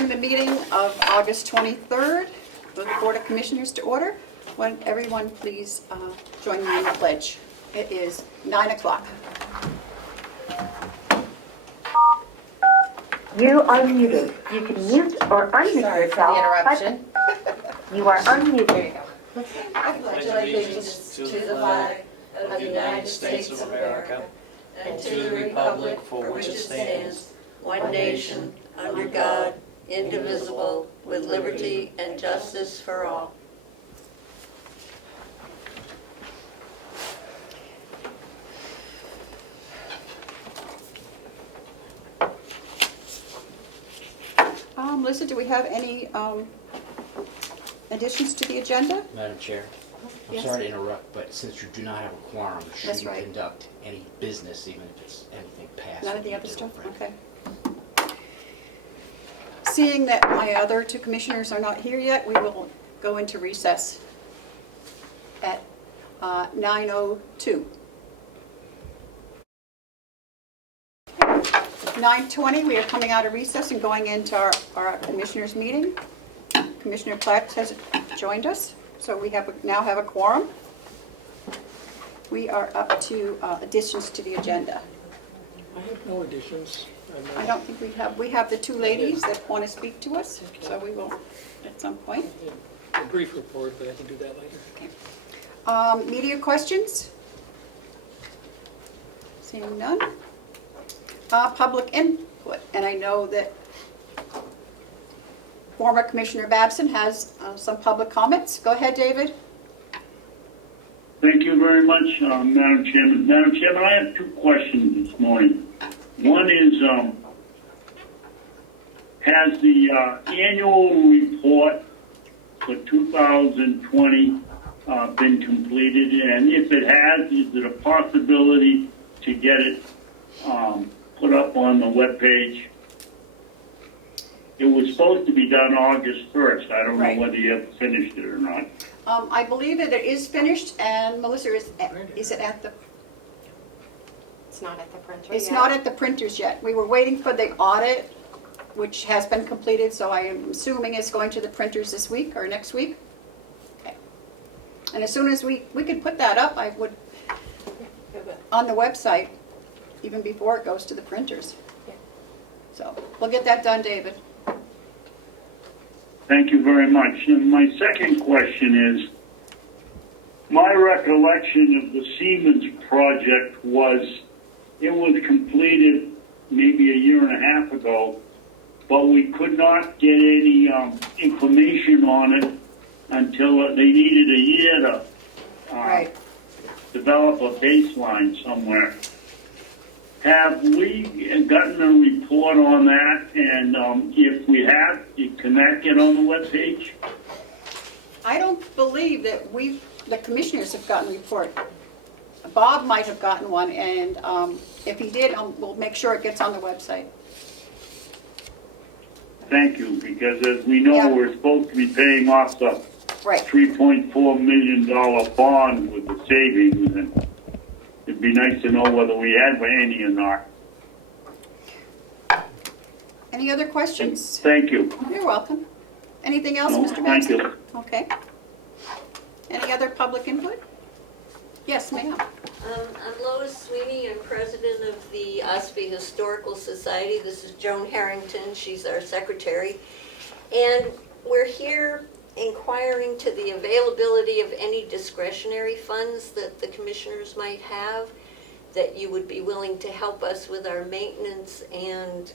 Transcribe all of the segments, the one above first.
bring the meeting of August 23rd for the Board of Commissioners to order. Would everyone please join me in the pledge? It is 9 o'clock. You are muted. You can mute or unmute Sorry for yourself. the interruption. You are unmuted. There you go. I pledge allegiance to the flag of the United States of America and to the republic for which it stands, one nation, under God, indivisible, with liberty and justice for all. Melissa, do we have any additions to the agenda? Madam Chair, I'm Yes. sorry to interrupt, but since you do not have a quorum, you That's shouldn't right. conduct any business, even if it's anything past. None of what the you other do, stuff? right? Okay. Seeing that my other two commissioners are not here yet, we will go into recess at 9:02. 9:20, we are coming out of recess and going into our commissioners' meeting. Commissioner Platt has joined us, so we now have a quorum. We are up to additions to the agenda. I have no additions. I don't think we have the two ladies that want to speak to us, so we will at some point. A brief report, but I can do that later. Okay. Media questions? Seeing none. Public input, and I know that former Commissioner Babson has some public comments. Go ahead, David. Thank you very much, Madam Chairman. Madam Chairman, I have two questions this morning. One is, has the annual report for 2020 been completed? And if it has, is it a possibility to get it put up on the webpage? It was supposed to be done August 1st. I don't Right. know whether you have finished it or not. I believe that it is finished, and Melissa, is it at the, It's not at the printer it's yet. not at the printers yet. We were waiting for the audit, which has been completed, so I am assuming it's going to the printers this week or next week. Okay. And as soon as we could put that up, I would, on the website, even before it goes to the printers. Yeah. So we'll get that done, David. Thank you very much. And my second question is, my recollection of the Siemens project was it was completed maybe a year and a half ago, but we could not get any information on it until they needed a year to Right. develop a baseline somewhere. Have we gotten a report on that? And if we have, can that get on the webpage? I don't believe that the commissioners have gotten a report. Bob might have gotten one, and if he did, we'll make sure it gets on the website. Thank you, because as we know, Yeah. we're supposed to be paying off the Right. $3.4 million bond with the savings, and it'd be nice to know whether we had any or not. Any other questions? Thank you. You're welcome. Anything else, No, Mr. thank Babson? you. Okay. Any other public input? Yes, ma'am. I'm Lois Sweeney. I'm president of the Ospey Historical Society. This is Joan Harrington. She's our secretary. And we're here inquiring to the availability of any discretionary funds that the commissioners might have that you would be willing to help us with our maintenance and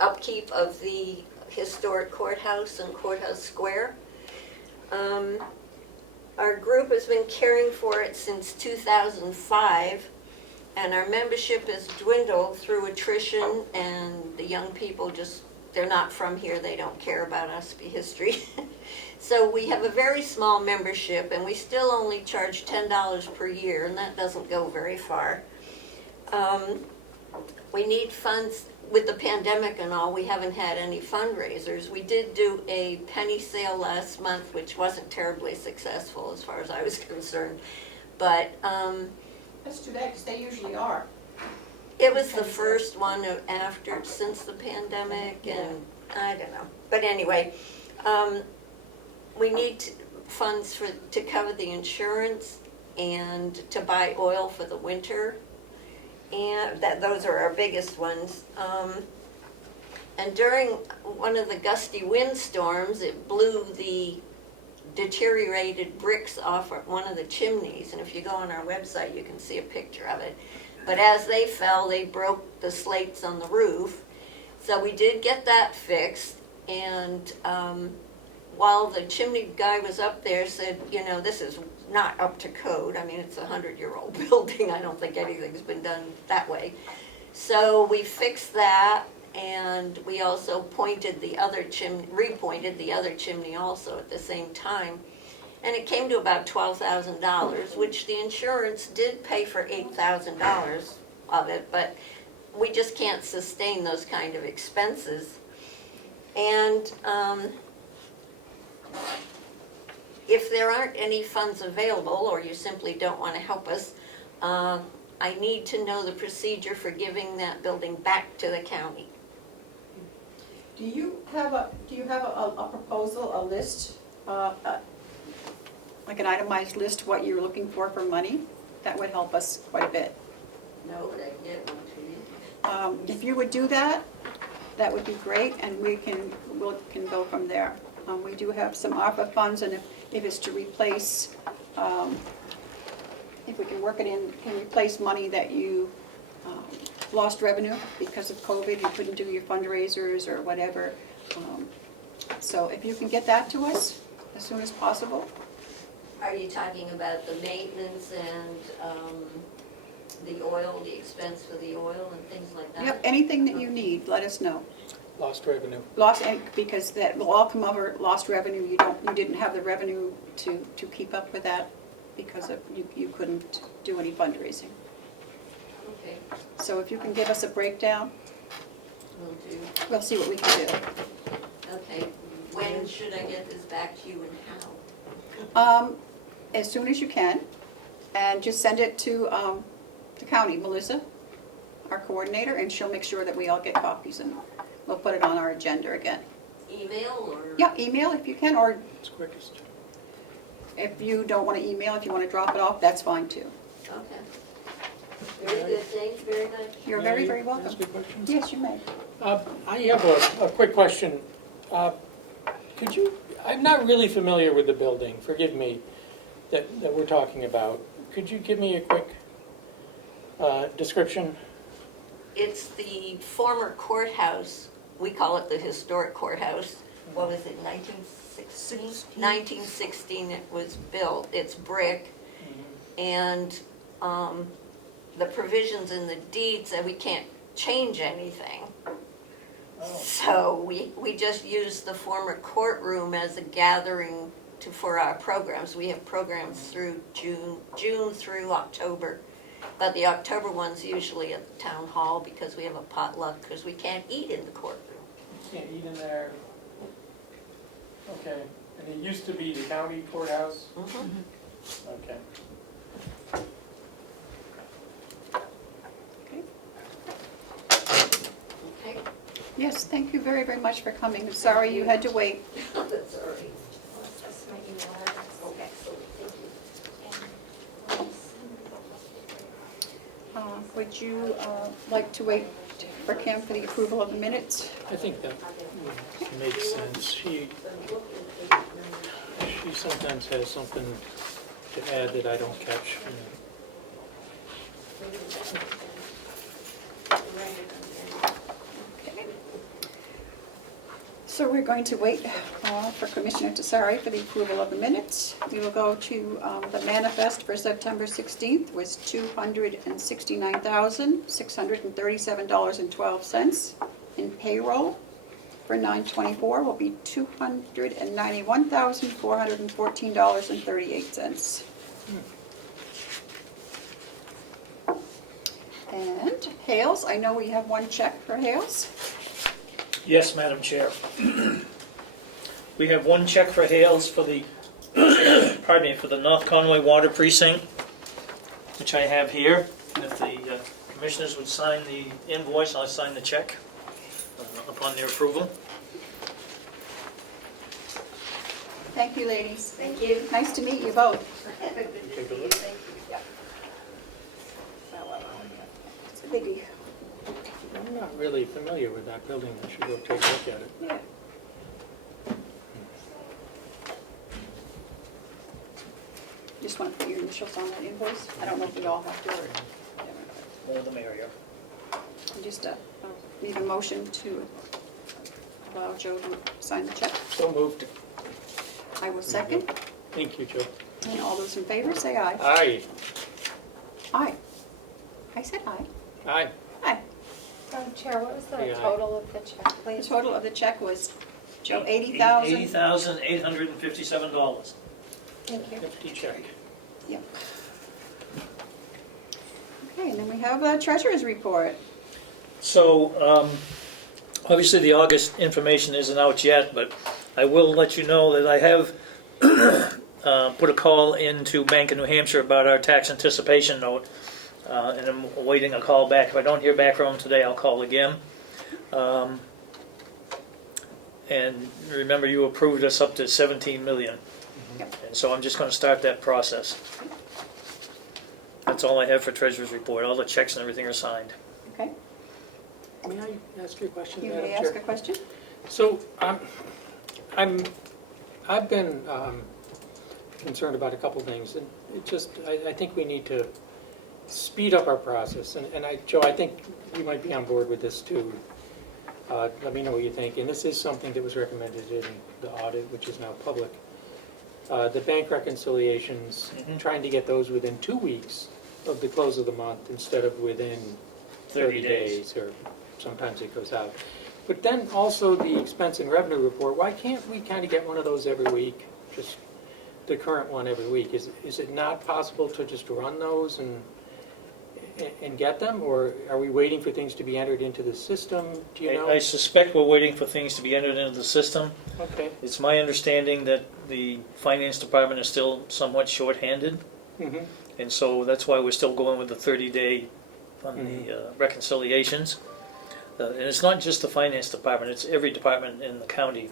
upkeep of the historic courthouse and Courthouse Square. Our group has been caring for it since 2005, and our membership has dwindled through attrition, and the young people they're not from here, they don't care about Ospey history. So we have a very small membership, and we still only charge $10 per year, and that doesn't go very far. We need funds. With the pandemic and all, we haven't had any fundraisers. We did do a penny sale last month, which wasn't terribly successful as far as I was concerned. But That's too bad, because they usually are. It was the first one after, since the pandemic, and I don't know. But anyway, we need funds to cover the insurance and to buy oil for the winter. And those are our biggest ones. And during one of the gusty windstorms, it blew the deteriorated bricks off one of the chimneys. And if you go on our website, you can see a picture of it. But as they fell, they broke the slates on the roof. So we did get that fixed. And while the chimney guy was up there, said, you know, this is not up to code. I mean, it's a 100-year-old building. I don't think anything's been done that way. So we fixed that, and we also repointed the other chimney also at the same time. And it came to about $12,000, which the insurance did pay for $8,000 of it, but we just can't sustain those kind of expenses. And if there aren't any funds available, or you simply don't want to help us, I need to know the procedure for giving that building back to the county. Do you have a proposal, a list, like an itemized list, what you're looking for money? That would help us quite a bit. No, but I can get one to you. If you would do that, that would be great, and we can go from there. We do have some ARPA funds, and if it's to replace, if we can work it in, can replace money that you lost revenue because of COVID, you couldn't do your fundraisers or whatever. So if you can get that to us as soon as possible. Are you talking about the maintenance and the oil, the expense for the oil and things like that? Yep, anything that you need, let us know. Lost revenue. Because that will all come over lost revenue. You didn't have the revenue to keep up with that because of you couldn't do any fundraising. Okay, So if you can give us a breakdown, will do. we'll see what we can do. Okay, when should I get this back to you and how? As soon as you can, and just send it to the county, Melissa, our coordinator, and she'll make sure that we all get copies, and we'll put it on our agenda again. Email or? Yeah, email if you can, or It's quickest. if you don't want to email, if you want to drop it off, that's fine too. Okay. Very good, thanks very much. You're May very, I very welcome. ask you a question? Yes, you may. I have a quick question. Could you, I'm not really familiar with the building, forgive me, that we're talking about. Could you give me a quick description? It's the former courthouse. We call it the historic courthouse. What was it, 1916? 1916 it was built. It's brick. And the provisions in the deed said we can't change anything. So we just use the former courtroom as a gathering for our programs. We have programs through June through October. But the October one's usually at the town hall because we have a potluck, because we can't eat in the courtroom. You can't eat in there. Okay, and it used to be the county courthouse? Okay. Okay? Yes, thank you very, very much for coming. Sorry you had to wait. That's all right. That's my email address. Okay, so thank you. Would you like to wait for Kim for the approval of the minutes? I think that makes sense. She sometimes has something to add that I don't catch. Okay. So we're going to wait for Commissioner Tessari for the approval of the minutes. We will go to the manifest for September 16th was $269,637.12. In payroll for 9/24 will be $291,414.38. And Hales, I know we have one check for Hales. Yes, Madam Chair. We have one check for Hales for the, pardon me, for the North Conway Water Precinct, which I have here. And if the commissioners would sign the invoice, I'll sign the check upon their approval. Thank you, ladies. Thank you. Nice to meet you both. Take a look. It's a biggie. I'm not really familiar with that building. I should go take a look at it. Yeah. Just want to put your initials on that invoice. I don't know if we all have to, or More the merrier. just need a motion to allow Joe to sign the check. So moved. I will second. Thank you, Joe. And all those in favor, say aye. Aye. Aye. I said aye. Aye. Aye. Chair, what was the Yeah. total of the check, The please? total of the check was, Joe, 80,000? $80,857. Thank you. 50 check. Yep. Okay, and then we have a treasurer's report. So, obviously the August information isn't out yet, but I will let you know that I have put a call into Bank of New Hampshire about our tax anticipation note, and I'm awaiting a call back. If I don't hear back from them today, I'll call again. And remember, you approved us up to 17 million. Yep. And so I'm just gonna start that process. That's all I have for treasurer's report. All the checks and everything are signed. Okay, May I ask you a question, you Madam may Chair? ask a question? So, I've been concerned about a couple things, and it just, I think we need to speed up our process, and Joe, I think you might be on board with this too. Let me know what you think, and this is something that was recommended in the audit, which is now public. The bank reconciliations, trying to get those within 2 weeks of the close of the month instead of within 30 days, or sometimes it goes out. But then also the expense and revenue report, why can't we kind of get one of those every week? Just the current one every week? Is it not possible to just run those and get them? Or are we waiting for things to be entered into the system? Do you know? I suspect we're waiting for things to be entered into the system. Okay. It's my understanding that the finance department is still somewhat short-handed, Mhm. and so that's why we're still going with the 30-day on the reconciliations. And it's not just the finance department, it's every department in the county.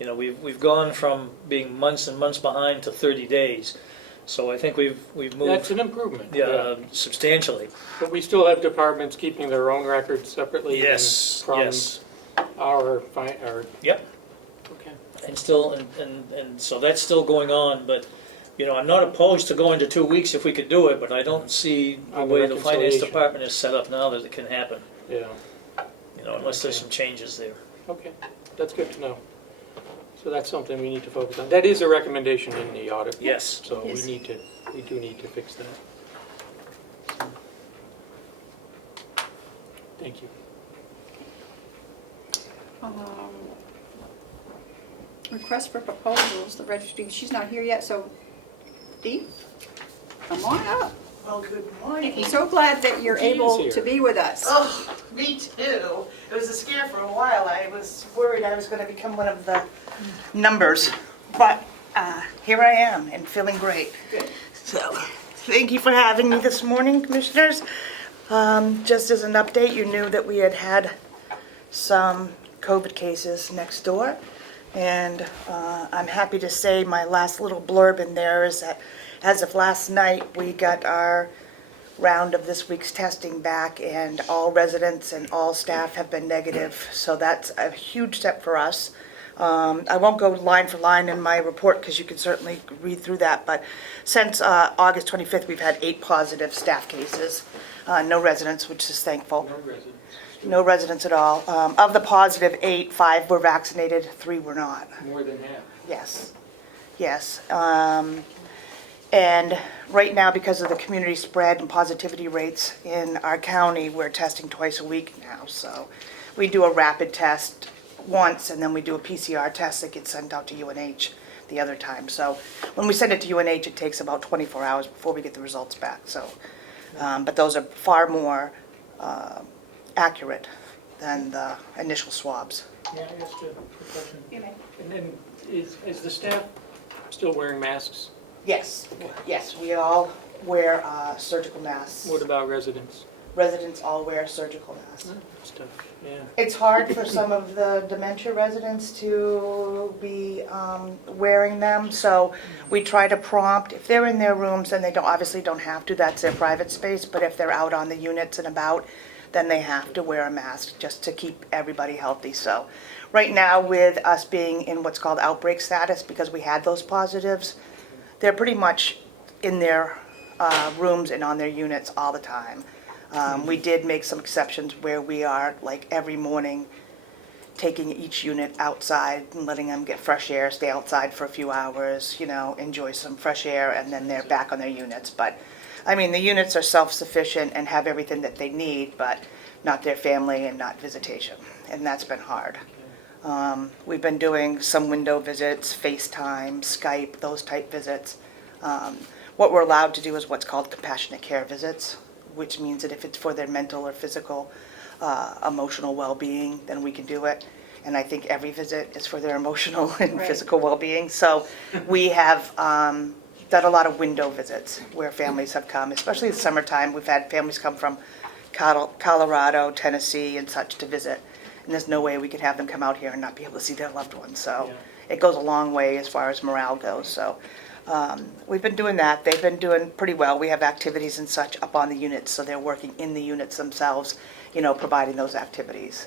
You know, we've gone from being months and months behind to 30 days. So I think we've That's moved an improvement. substantially. But we still have departments keeping their own records separately than Yes, from yes. our, Yep. okay. And still, and so that's still going on, but, you know, I'm not opposed to going to 2 weeks if we could do it, but I don't see the On the way the finance reconciliation. department is set up now that it can happen, Yeah, you know, unless there's Okay. some changes there. okay, that's good to know. So that's something we need to focus on. That is a recommendation in the audit. Yes. So Yes. we do need to fix that. Thank you. Request for proposals, the registry, she's not here yet, so Dee, come on up. Well, good I'm morning. so glad that you're Dee is able here. to be with us. Oh, me too. It was a scare for a while. I was worried I was going to become one of the numbers. But here I am and feeling great. Good. So, thank you for having me this morning, commissioners. Just as an update, you knew that we had some COVID cases next door. And I'm happy to say my last little blurb in there is that as of last night, we got our round of this week's testing back, and all residents and all staff have been negative. So that's a huge step for us. I won't go line for line in my report because you can certainly read through that, but since August 25th, we've had 8 positive staff cases. No residents, which is thankful. No residents. No residents at all. Of the positive 8, 5 were vaccinated, 3 were not. More than half. Yes, yes. And right now, because of the community spread and positivity rates in our county, we're testing twice a week now. So we do a rapid test once, and then we do a PCR test that gets sent out to UNH the other time. So when we send it to UNH, it takes about 24 hours before we get the results back. So, but those are far more accurate than the initial swabs. May I ask a question? You may. And then, is the staff still wearing masks? Yes, yes, we all wear surgical masks. What about residents? residents all wear surgical masks. Stuff, yeah. It's hard for some of the dementia residents to be wearing them, so we try to prompt, if they're in their rooms and they obviously don't have to, that's their private space, but if they're out on the units and about, then they have to wear a mask just to keep everybody healthy. So right now, with us being in what's called outbreak status, because we had those positives, they're pretty much in their rooms and on their units all the time. We did make some exceptions where we are, like, every morning taking each unit outside and letting them get fresh air, stay outside for a few hours, enjoy some fresh air, and then they're back on their units. But, I mean, the units are self-sufficient and have everything that they need, but not their family and not visitation, and that's been hard. We've been doing some window visits, FaceTime, Skype, those type visits. What we're allowed to do is what's called compassionate care visits, which means that if it's for their mental or physical, emotional well-being, then we can do it. And I think every visit is for their emotional and Right. physical well-being. So we have done a lot of window visits where families have come, especially in the summertime. We've had families come from Colorado, Tennessee, and such to visit. And there's no way we could have them come out here and not be able to see their loved ones. So Yeah. it goes a long way as far as morale goes. So we've been doing that. They've been doing pretty well. We have activities and such up on the units, so they're working in the units themselves, providing those activities.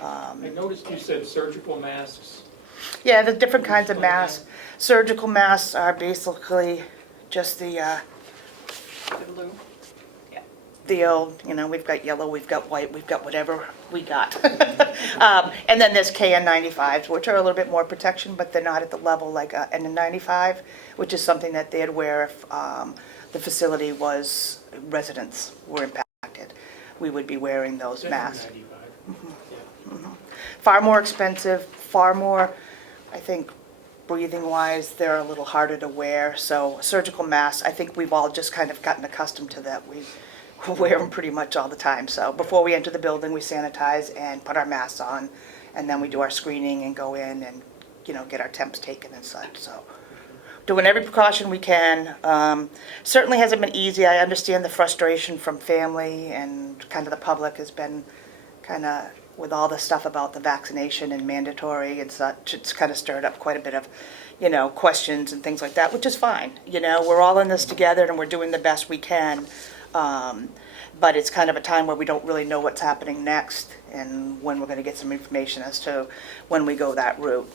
I noticed you said surgical masks. Yeah, the different kinds of masks. Surgical masks are basically just the Blue. old, we've got yellow, we've got white, we've got whatever we got. And then there's KN95s, which are a little bit more protection, but they're not at the level like a N95, which is something that they'd wear if the facility was, residents were impacted. We would be wearing those masks. 95. Far more expensive, far more, I think, breathing-wise, they're a little harder to wear. So surgical masks, I think we've all just kind of gotten accustomed to that. We wear them pretty much all the time. So before we enter the building, we sanitize and put our masks on, and then we do our screening and go in and, get our temps taken and such. So doing every precaution we can. Certainly hasn't been easy. I understand the frustration from family and kind of the public has been kind of, with all the stuff about the vaccination and mandatory and such, it's kind of stirred up quite a bit of, questions and things like that, which is fine. We're all in this together and we're doing the best we can. But it's kind of a time where we don't really know what's happening next and when we're going to get some information as to when we go that route.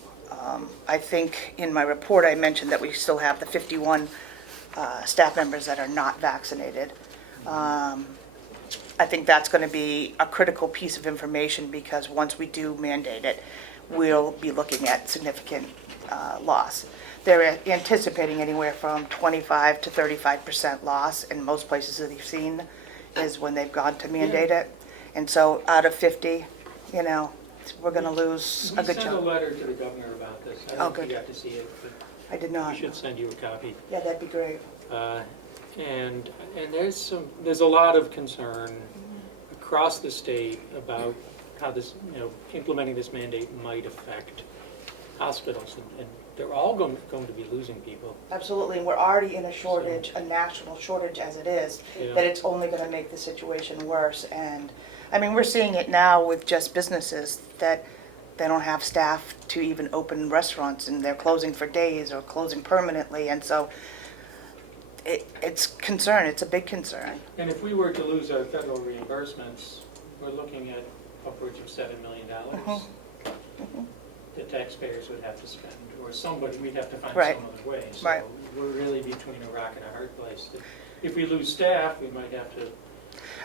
I think in my report I mentioned that we still have the 51 staff members that are not vaccinated. I think that's going to be a critical piece of information because once we do mandate it, we'll be looking at significant loss. They're anticipating anywhere from 25 to 35% loss in most places that they've seen is when they've gone to mandate it. And so out of 50, we're going to lose a good We sent a chunk. letter to the governor about this. I Oh, don't know if good. you got to see it, but I did we not. should send you a copy. Yeah, that'd be great. And there's a lot of concern across the state about how this, implementing this mandate might affect hospitals, and they're all going to be losing people. Absolutely, and we're already in a shortage, a national shortage as it is, Yeah. that it's only going to make the situation worse. And, I mean, we're seeing it now with just businesses that they don't have staff to even open restaurants, and they're closing for days or closing permanently, and so it's concern, it's a big concern. And if we were to lose our federal reimbursements, we're looking at upwards of $7 million the taxpayers would have to spend, or somebody, we'd have to find Right. some other way. So Right. we're really between a rock and a hard place. If we lose staff, we might have to.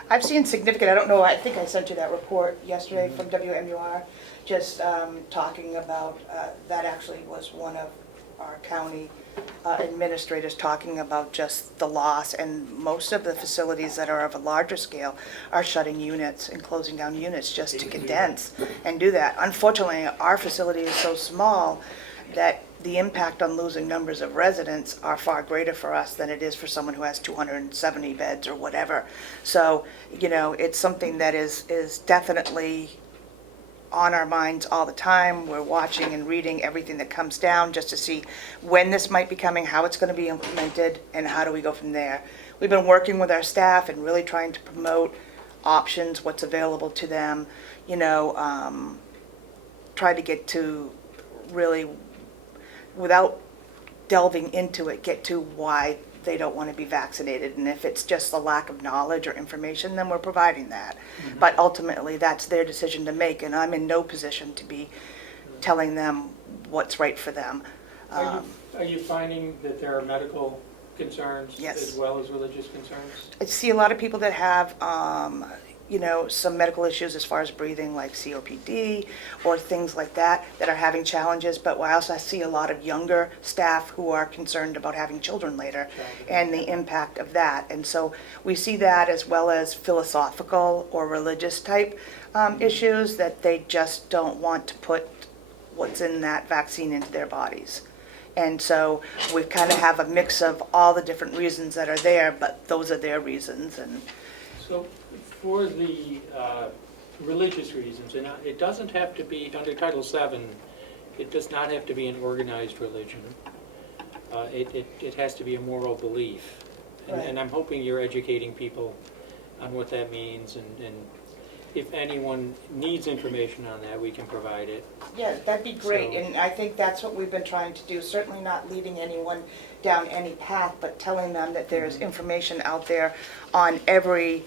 I've seen significant, I don't know, I think I sent you that report yesterday from WMUR, just talking about, that actually was one of our county administrators talking about just the loss, and most of the facilities that are of a larger scale are shutting units and closing down units just to condense and do that. Unfortunately, our facility is so small that the impact on losing numbers of residents are far greater for us than it is for someone who has 270 beds or whatever. So, it's something that is definitely on our minds all the time. We're watching and reading everything that comes down just to see when this might be coming, how it's going to be implemented, and how do we go from there. We've been working with our staff and really trying to promote options, what's available to them, try to get to really, without delving into it, get to why they don't want to be vaccinated. And if it's just the lack of knowledge or information, then we're providing that. But ultimately, that's their decision to make, and I'm in no position to be telling them what's right for them. Are you finding that there are medical concerns Yes. as well as religious concerns? I see a lot of people that have, some medical issues as far as breathing, like COPD or things like that, that are having challenges. But I also see a lot of younger staff who are concerned about having children later and the impact of that. And so we see that, as well as philosophical or religious type issues, that they just don't want to put what's in that vaccine into their bodies. And so we kind of have a mix of all the different reasons that are there, but those are their reasons. And So for the religious reasons, and it doesn't have to be, under Title VII, it does not have to be an organized religion. It has to be a moral belief. And I'm hoping you're educating people on what that means, and if anyone needs information on that, we can provide it. yeah, that'd be great. So- And I think that's what we've been trying to do, certainly not leading anyone down any path, but telling them that there's information out there on every,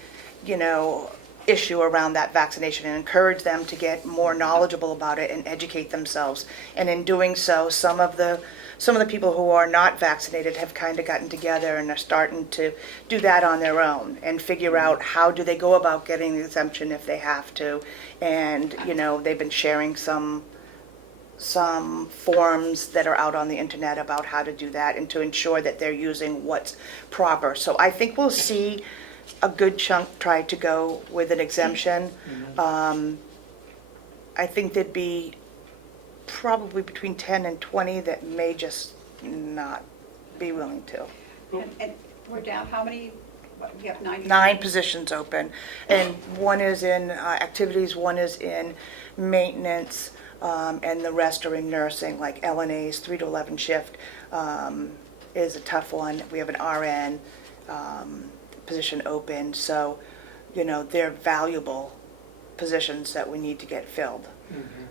issue around that vaccination, and encourage them to get more knowledgeable about it and educate themselves. And in doing so, some of the people who are not vaccinated have kind of gotten together and are starting to do that on their own and figure out how do they go about getting the exemption if they have to. And, they've been sharing some forms that are out on the internet about how to do that and to ensure that they're using what's proper. So I think we'll see a good chunk try to go with an exemption. I think there'd be probably between 10 and 20 that may just not be willing to. And we're down, how many, we have 90? 9 positions open, and one is in activities, one is in maintenance, and the rest are in nursing, like LNA's 3 to 11 shift is a tough one. We have an RN position open, so they're valuable positions that we need to get filled.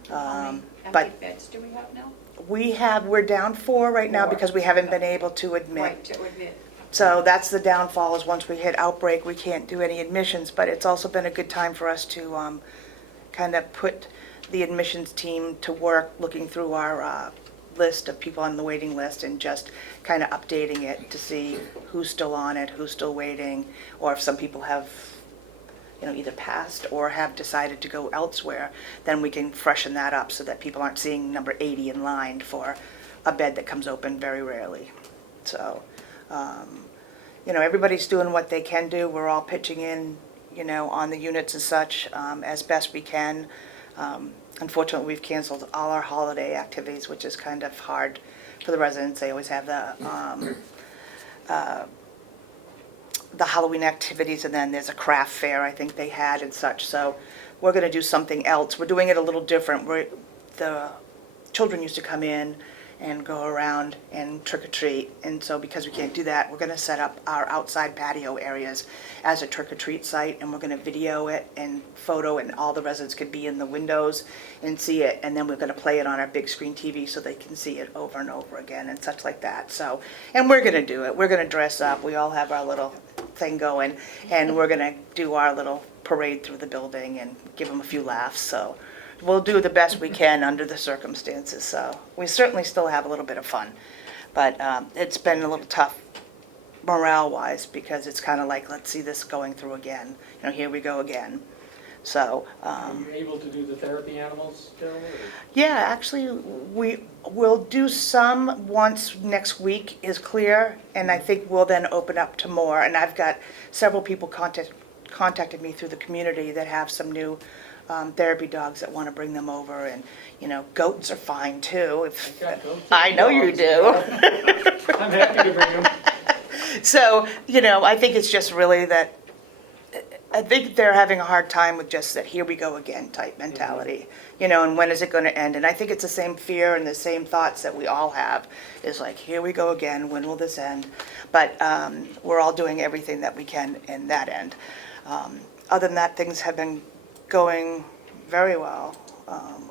How many But beds do we have now? we're down 4 right now 4. because we haven't been able to admit. Right, to admit. So that's the downfall, is once we hit outbreak, we can't do any admissions. But it's also been a good time for us to kind of put the admissions team to work, looking through our list of people on the waiting list and just kind of updating it to see who's still on it, who's still waiting, or if some people have either passed or have decided to go elsewhere, then we can freshen that up so that people aren't seeing number 80 in line for a bed that comes open very rarely. So, everybody's doing what they can do. We're all pitching in, on the units and such as best we can. Unfortunately, we've canceled all our holiday activities, which is kind of hard for the residents. They always have the Halloween activities, and then there's a craft fair I think they had and such. So we're going to do something else. We're doing it a little different. The children used to come in and go around and trick-or-treat, and so because we can't do that, we're going to set up our outside patio areas as a trick-or-treat site, and we're going to video it and photo, and all the residents could be in the windows and see it, and then we're going to play it on our big screen TV so they can see it over and over again and such like that. So, and we're going to do it. We're going to dress up. We all have our little thing going, and we're going to do our little parade through the building and give them a few laughs. So we'll do the best we can under the circumstances. So we certainly still have a little bit of fun, but it's been a little tough morale-wise, because it's kind of like, let's see this going through again. Here we go again. So Are you able to do the therapy animals still? Or? yeah, actually, we will do some once next week is clear, and I think we'll then open up to more. And I've got several people contacted me through the community that have some new therapy dogs that want to bring them over, and goats are fine too. I've got goats and I know you dogs. do. I'm happy to bring them. So I think it's just really that I think they're having a hard time with just that here we go again type mentality, and when is it going to end? And I think it's the same fear and the same thoughts that we all have, is like, here we go again, when will this end? But we're all doing everything that we can in that end. other than that, things have been going very well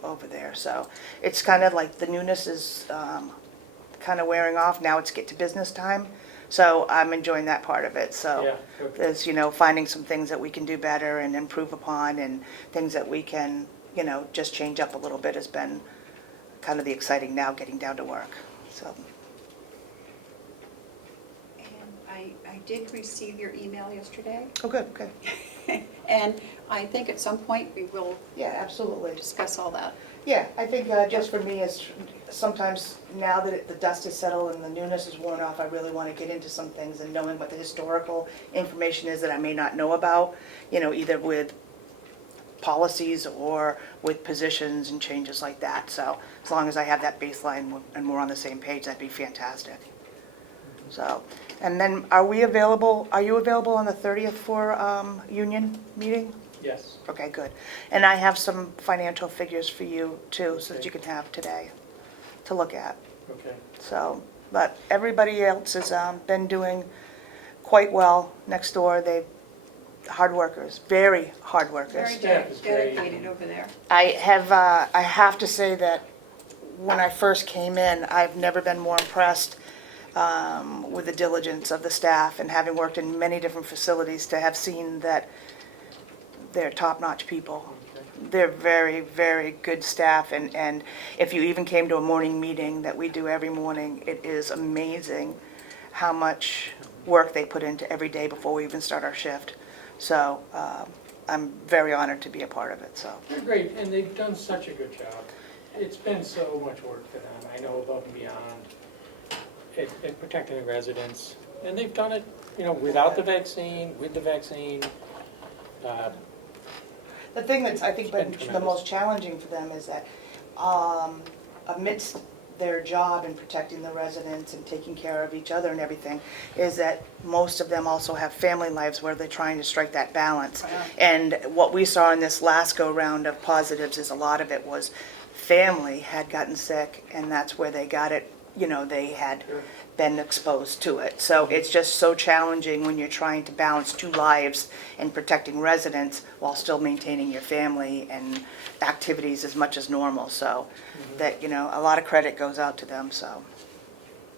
over there. So it's kind of like the newness is kind of wearing off. Now it's get to business time. So I'm enjoying that part of it. So Yeah, okay. there's, finding some things that we can do better and improve upon, and things that we can, just change up a little bit has been kind of the exciting now, getting down to work. So, And I did receive your email yesterday, oh, good, okay. and I think at some point we will Yeah, absolutely. discuss all that. Yeah, I think just for me, it's sometimes now that the dust is settled and the newness is worn off, I really want to get into some things and knowing what the historical information is that I may not know about, either with policies or with positions and changes like that. So as long as I have that baseline and we're on the same page, that'd be fantastic. So, and then are you available on the 30th for union meeting? Yes. Okay, good. And I have some financial figures for you too, so that you can have today to look at. Okay. So, but everybody else has been doing quite well next door. They hard workers, very hard workers. Very Staff is great. dedicated over there. I have to say that when I first came in, I've never been more impressed with the diligence of the staff, and having worked in many different facilities, to have seen that they're top-notch people. They're very, very good staff, and if you even came to a morning meeting that we do every morning, it is amazing how much work they put into every day before we even start our shift. So I'm very honored to be a part of it, so. They're great, and they've done such a good job. It's been so much work for them, I know, above and beyond, at protecting the residents. And they've done it, without the vaccine, with the vaccine. The thing that's, I think, been It's been the tremendous. most challenging for them is that amidst their job in protecting the residents and taking care of each other and everything, is that most of them also have family lives where they're trying to strike that balance. And what we saw in this last go-round of positives is a lot of it was family had gotten sick, and that's where they got it, they had Sure. been exposed to it. So it's just so challenging when you're trying to balance two lives and protecting residents while still maintaining your family and activities as much as normal. So that, a lot of credit goes out to them, so.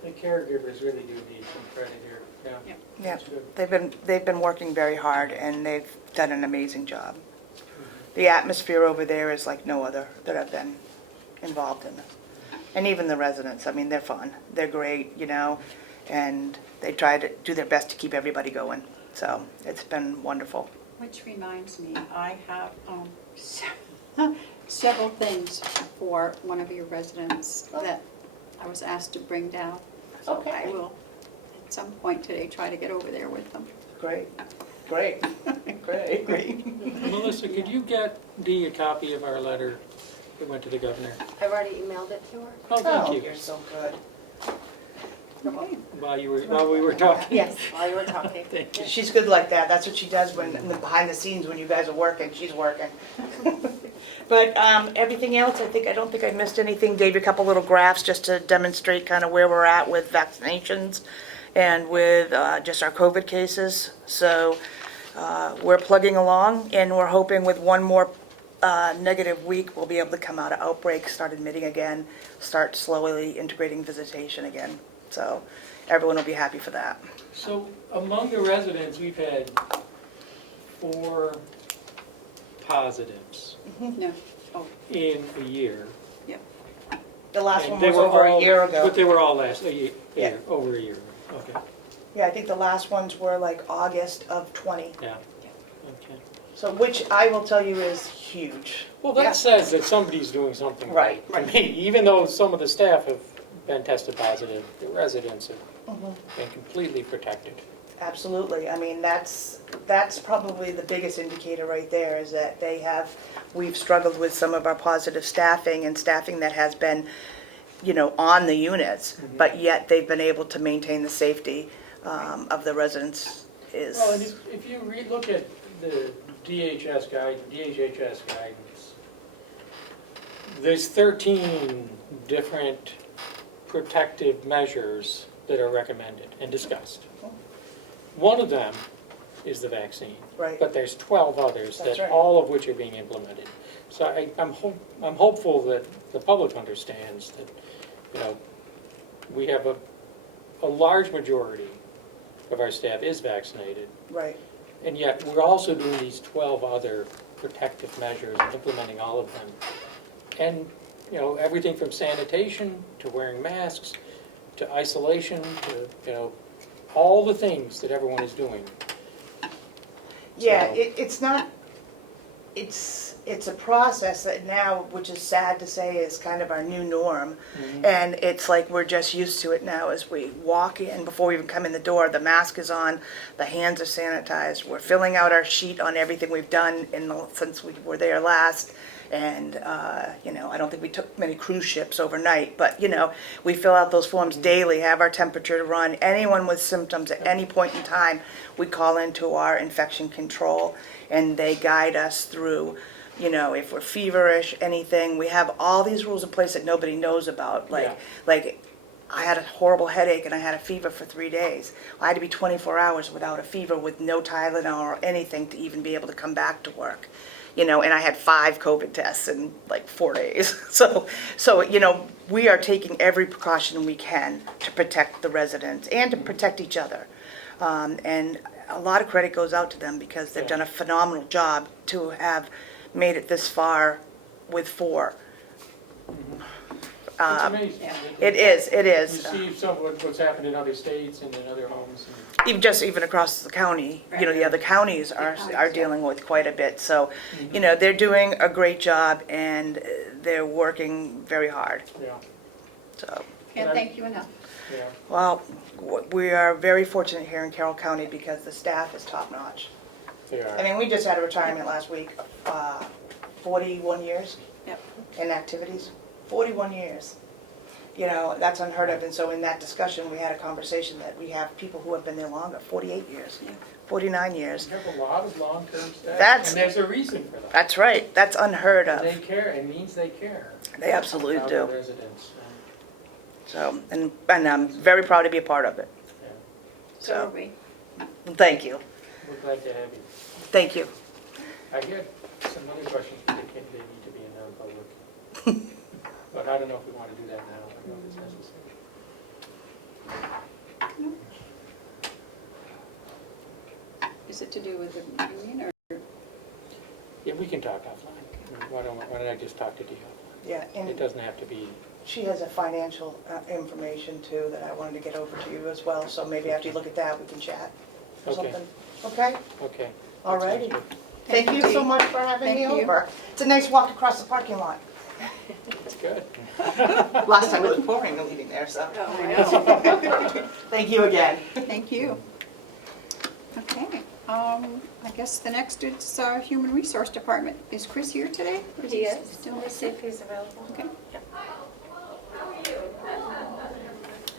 The caregivers really do need some credit here, yeah. Yeah. Yeah, That's good. they've been working very hard, and they've done an amazing job. The atmosphere over there is like no other that I've been involved in. And even the residents, I mean, they're fun. They're great, and they try to do their best to keep everybody going. So it's been wonderful. Which reminds me, I have several things for one of your residents that I was asked to bring down. So Okay. I will, at some point today, try to get over there with them. Great, great, great. Melissa, could you get Dee a copy of our letter that went to the governor? I've already emailed it to her. Oh, Oh, thank you. you're so good. Okay. While we were talking. Yes, while you were talking. Thank you. She's good like that. That's what she does when, behind the scenes, when you guys are working, she's working. But everything else, I don't think I missed anything. Gave you a couple little graphs just to demonstrate kind of where we're at with vaccinations and with just our COVID cases. So we're plugging along, and we're hoping with one more negative week, we'll be able to come out of outbreak, start admitting again, start slowly integrating visitation again. So everyone will be happy for that. So among the residents, we've had 4 positives No, oh, in a year. The last And one they was were over a all- year ago. But they were all a year, Yeah. over a year, okay, Yeah, I think the last ones were like August of 20. yeah, okay. So, which I will tell you is huge. Well, Yeah. that says that somebody's doing something right. Right. To me, even though some of the staff have been tested positive, the residents have been completely protected. Absolutely. I mean, that's probably the biggest indicator right there, is that we've struggled with some of our positive staffing and staffing that has been, on the units, but yet they've been able to maintain the safety of the residents is. Well, and if you look at the DHS DHHS guidance, there's 13 different protective measures that are recommended and discussed. One of them is the vaccine. Right. But there's 12 others, That's that right. all of which are being implemented. So I'm hopeful that the public understands that, you know, we have a large majority of our staff is vaccinated, Right. and yet we're also doing these 12 other protective measures and implementing all of them. And, you know, everything from sanitation to wearing masks to isolation to, you know, all the things that everyone is doing. Yeah, So- it's not, it's a process that now, which is sad to say, is kind of our new norm. And it's like we're just used to it now as we walk in, before we even come in the door, the mask is on, the hands are sanitized, we're filling out our sheet on everything we've done since we were there last. And, you know, I don't think we took many cruise ships overnight, but, you know, we fill out those forms daily, have our temperature run. Anyone with symptoms at any point in time, we call into our infection control, and they guide us through, you know, if we're feverish, anything. We have all these rules in place that nobody knows about, Yeah. like I had a horrible headache and I had a fever for 3 days. I had to be 24 hours without a fever, with no Tylenol or anything to even be able to come back to work. You know, and I had 5 COVID tests in like 4 days. So, you know, we are taking every precaution we can to protect the residents and to protect each other. And a lot of credit goes out to them because they've done a phenomenal job to have made it this far with 4. It's amazing. It is. You see some of what's happened in other states and in other homes. Even across the county, you know, the other counties are dealing with quite a bit. So, Mm-hmm. you know, they're doing a great job and they're working very hard. Yeah, So, Can't thank you enough. yeah. well, we are very fortunate here in Carroll County because the staff is top-notch. They are. I mean, we just had a retirement last week, 41 years Yep. in activities, 41 years. You know, that's unheard of, and so in that discussion, we had a conversation that we have people who have been there longer, 48 years, 49 years. We have a lot of long-term staff, That's- and there's a reason for that. That's right, that's unheard And they of. care, it means they care. They absolutely about do. the residents. So, and I'm very proud to be a part of it. Yeah. So are So, we. thank you, We're glad to have you. thank you. I had some other questions, but they need to be in non-public. But I don't know if we want to do that now. I don't know if it's necessary. Is it to do with the union or? Yeah, we can talk offline. Why don't I just talk to Dee offline? Yeah, It and doesn't have to be, she has a financial information too that I wanted to get over to you as well, so maybe after you look at that, we can chat or Okay. something. Okay? okay. All That sounds righty. good. Thank you so much for having me Thank you. over. It's a nice walk across the parking lot. That's good. Last time it was pouring and leaving there, so. Oh, I know. Thank you again. Thank you. Okay, I guess the next is Human Resource Department. Is Chris here today? Or He is. Still Let me see if he's available. Okay. I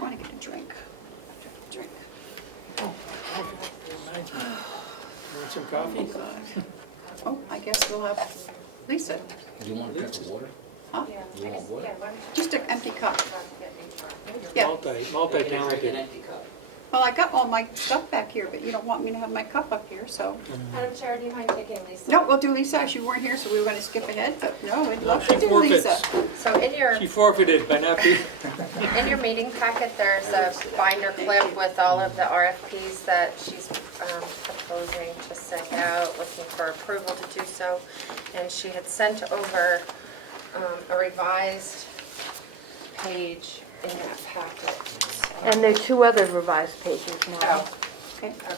want to get a drink. Drink. Reminds me. Want some coffee? Oh, I guess we'll have Lisa. Do you want a drink of water? Huh? You want water? Just an empty cup. Yeah. Multi-talented. An empty cup. Well, I got all my stuff back here, but you don't want me to have my cup up here, so. Madam Chair, do you mind taking Lisa? No, we'll do Lisa. She weren't here, so we were going to skip ahead, but no, we'd love She to do forfeits. Lisa. So She forfeited by not being, in your meeting packet, there's a binder clip with all of the RFPs that she's proposing to send out, looking for approval to do so. And she had sent over a revised page in that packet. And there are 2 other revised pages now. Oh, Okay. okay.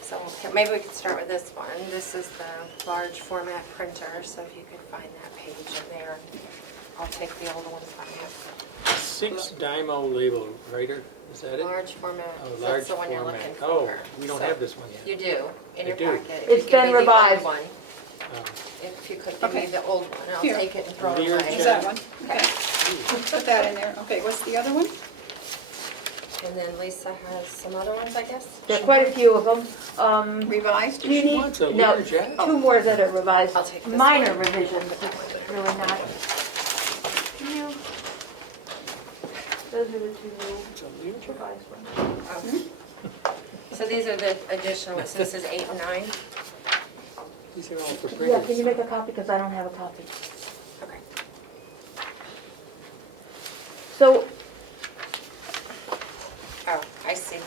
So here, maybe we could start with this one. This is the large format printer, so if you could find that page in there, I'll take the old one from you. 6 Dymo label writer, is that it? Large format, Oh, that's large the one you're format. looking Oh, for. we don't So have this one yet. You do, in I your do. packet. If It's you give been me the old revised. one, Oh. If you could give me Okay. the old one, I'll Here. take it and throw it Lear away. Is that one? Okay. Put that in there. Okay, what's the other one? And then Lisa has some other ones, I guess? There are quite a few of them. Revised? Do you She need? wants a No, Lear jet? 2 more that are revised. I'll take this Minor one. revisions, it's really not. Do you? Those are the 2 It's a Lear jet? revised ones. Oh. So these are the additional, so this is 8 and 9? These are all for Yeah, can you printers. make a copy, because I don't have a copy. Okay. So, Oh, I see.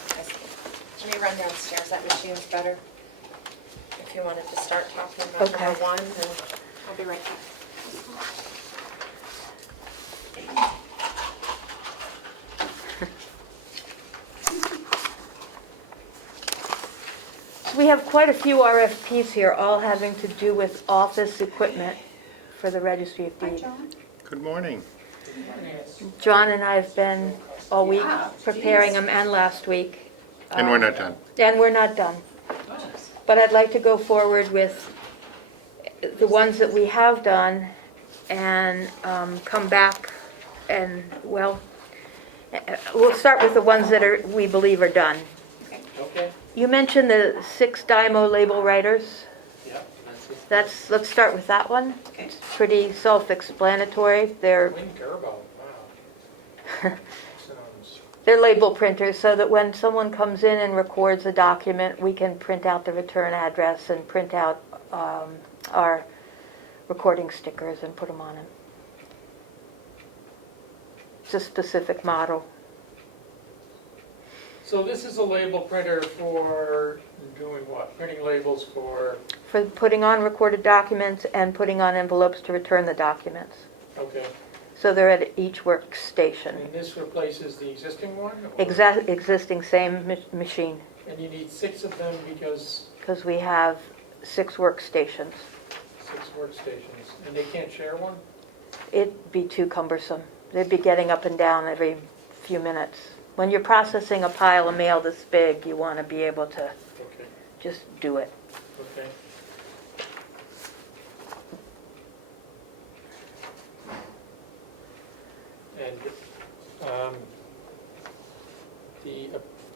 Let me run downstairs, that machine's better. If you wanted to start talking about Okay. number 1, then I'll be right back. so we have quite a few RFPs here, all having to do with office equipment for the Registry of Hi, Deeds. John. Good morning. John and I have been all week Yeah, preparing geez. them, and last week. And we're not done. And we're not done. But I'd like to go forward with the ones that we have done and come back and, well, we'll start with the ones that we believe are done. Okay, You mentioned the 6 Dymo label writers. yeah, that's it. Let's start with that one. Okay. It's pretty self-explanatory. They're Wayne Carroll, wow. Sounds, They're label printers, so that when someone comes in and records a document, we can print out the return address and print out our recording stickers and put them on it. It's a specific model. so this is a label printer for doing what? Printing labels for, For putting on recorded documents and putting on envelopes to return the documents. okay. So they're at each workstation. And this replaces the existing one? or- Existing same machine, And you need 6 of them because because we have 6 workstations. 6 workstations, and they can't share one? It'd be too cumbersome. They'd be getting up and down every few minutes. When you're processing a pile of mail this big, you want to be able to Okay, just do it. okay. And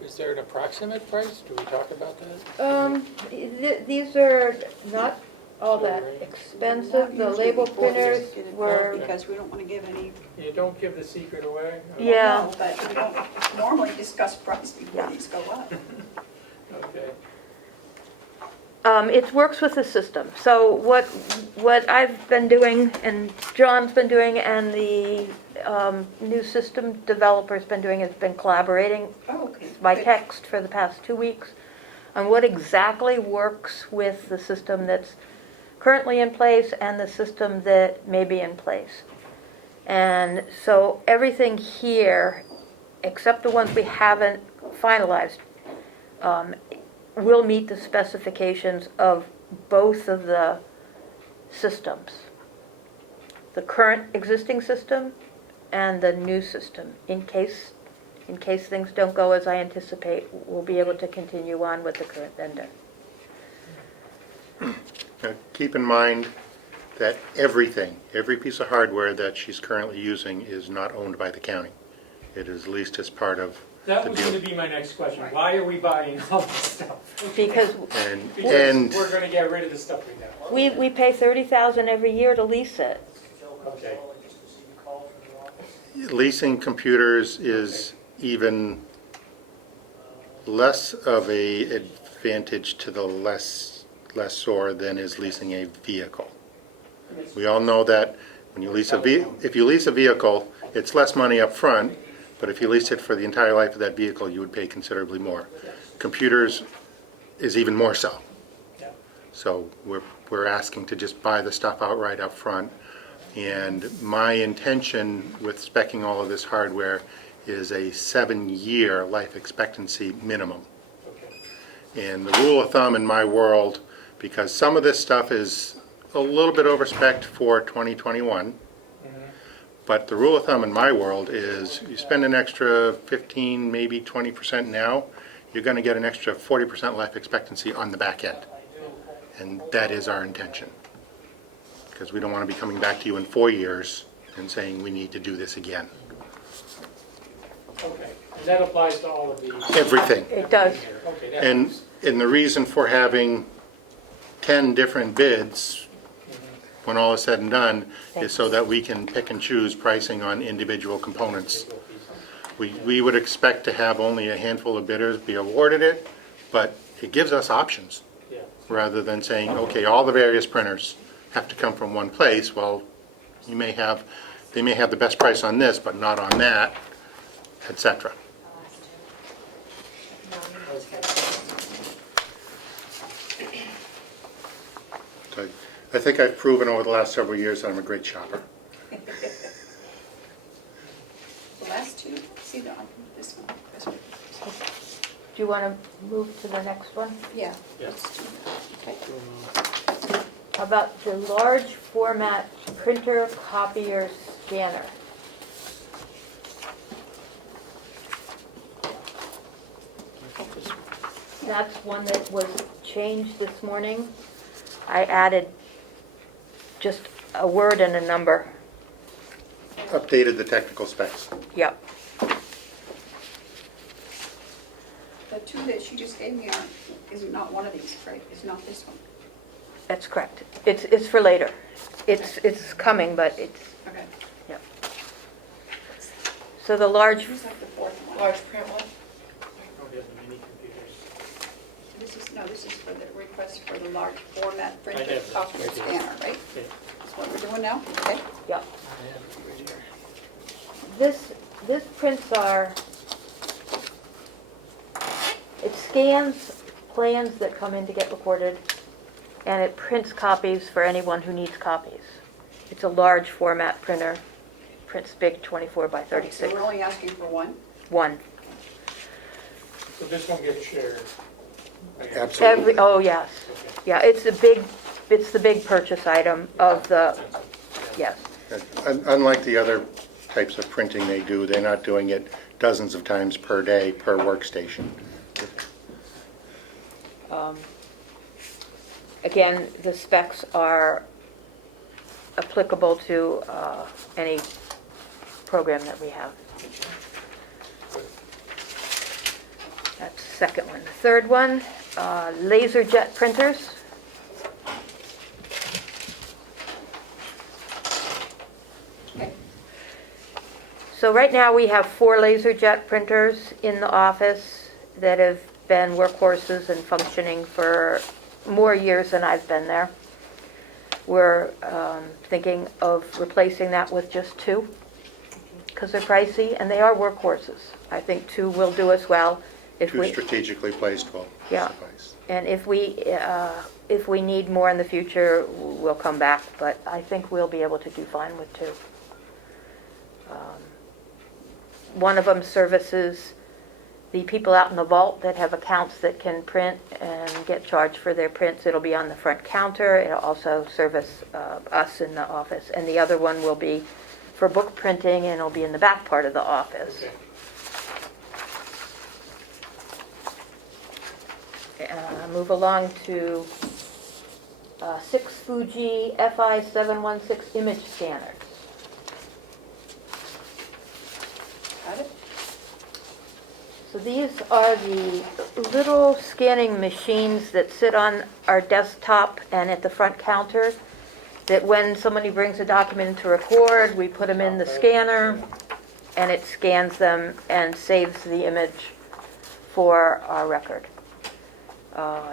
is there an approximate price? Do we talk about that? These are not all that expensive. The label printers were, Because we don't want to give any. You don't give the secret away? Yeah. No, but we don't normally discuss price before Yeah. these go up. Okay, it works with the system. So what I've been doing, and John's been doing, and the new system developer's been doing, has been collaborating Oh, okay. by Good. text for the past 2 weeks on what exactly works with the system that's currently in place and the system that may be in place. And so everything here, except the ones we haven't finalized, will meet the specifications of both of the systems. The current existing system and the new system. In case things don't go as I anticipate, we'll be able to continue on with the current vendor. Now, keep in mind that every piece of hardware that she's currently using is not owned by the county. It is leased as part of that the was going deal. to be my next question. Why are we buying all this stuff? Because And, Because we're going to get rid of the stuff we have. we pay $30,000 every year to lease it. Okay, leasing computers is even less of a advantage to the lessor than is leasing a vehicle. We all know that when you lease if you lease a vehicle, it's less money up front, but if you lease it for the entire life of that vehicle, you would pay considerably more. Computers is even more so. yeah. So we're asking to just buy the stuff outright up front. And my intention with speccing all of this hardware is a 7-year life expectancy minimum. Okay. And the rule of thumb in my world, because some of this stuff is a little bit overspec'd for 2021, but the rule of thumb in my world is you spend an extra 15, maybe 20% now, you're going to get an extra 40% life expectancy on the back end. And that is our intention. Because we don't want to be coming back to you in 4 years and saying we need to do this again. Okay, and that applies to all of these? Everything. It does. Okay, that And, helps. and the reason for having 10 different bids, when all is said and done, is so that we can pick and choose pricing on individual components. We would expect to have only a handful of bidders be awarded it, but it gives us options, Yeah. rather than saying, okay, all the various printers have to come from one place. Well, they may have the best price on this, but not on that, etc. So I think I've proven over the last several years that I'm a great shopper. The last two, see this one. Do you want to move to the next one? Yeah. Yeah. let's do that. Okay. How about the large format printer, copier, scanner? That's one that was changed this morning. I added just a word and a number. Updated the technical specs. Yep. The two that she just gave me is not one of these, right? Is not this one. That's correct. It's for later. It's coming, but it's, Okay. yep. So the large, Who's like the fourth one? Large print one? Oh, we have the mini computers. This is for the request for the large format I printer, have it copier, right here. scanner, right? Okay. That's what we're doing now? Okay. yep. I have it right here. This prints our, it scans plans that come in to get recorded, and it prints copies for anyone who needs copies. It's a large format printer, prints big 24 by So 36. we're only asking for one? One. So this one gets shared? Right? Absolutely. Oh, yes. Okay. Yeah, it's the big purchase item of the, yes. Unlike the other types of printing they do, they're not doing it dozens of times per day per workstation. Again, the specs are applicable to any program that we have. That's the second one. The third one, laser jet printers. Okay. So right now, we have 4 laser jet printers in the office that have been workhorses and functioning for more years than I've been there. We're thinking of replacing that with just 2, because they're pricey, and they are workhorses. I think 2 will do us well. If Two we, strategically placed will Yeah. suffice. and if we need more in the future, we'll come back, but I think we'll be able to do fine with 2. One of them services the people out in the vault that have accounts that can print and get charged for their prints. It'll be on the front counter. It'll also service us in the office. And the other one will be for book printing, and it'll be in the back part of the office. Okay. Move along to 6 Fuji FI 716 image scanners. Got it? So these are the little scanning machines that sit on our desktop and at the front counter, that when somebody brings a document to record, we put them in the scanner, and it scans them and saves the image for our record.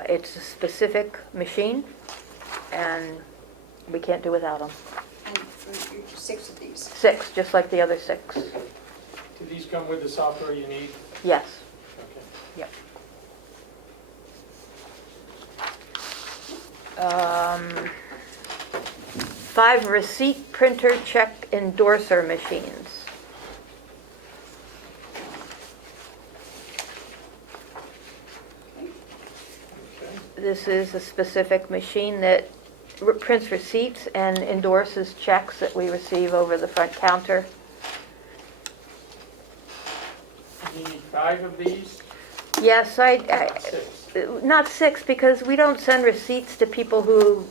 It's a specific machine, and we can't do without them. And you 6 of these. 6, just like the other 6. Do these come with the software you need? Yes. Okay. Yep. 5 receipt printer check endorser machines. Okay. This is a specific machine that prints receipts and endorses checks that we receive over the front counter. You need 5 of these? Yes, Not 6. not 6, because we don't send receipts to people who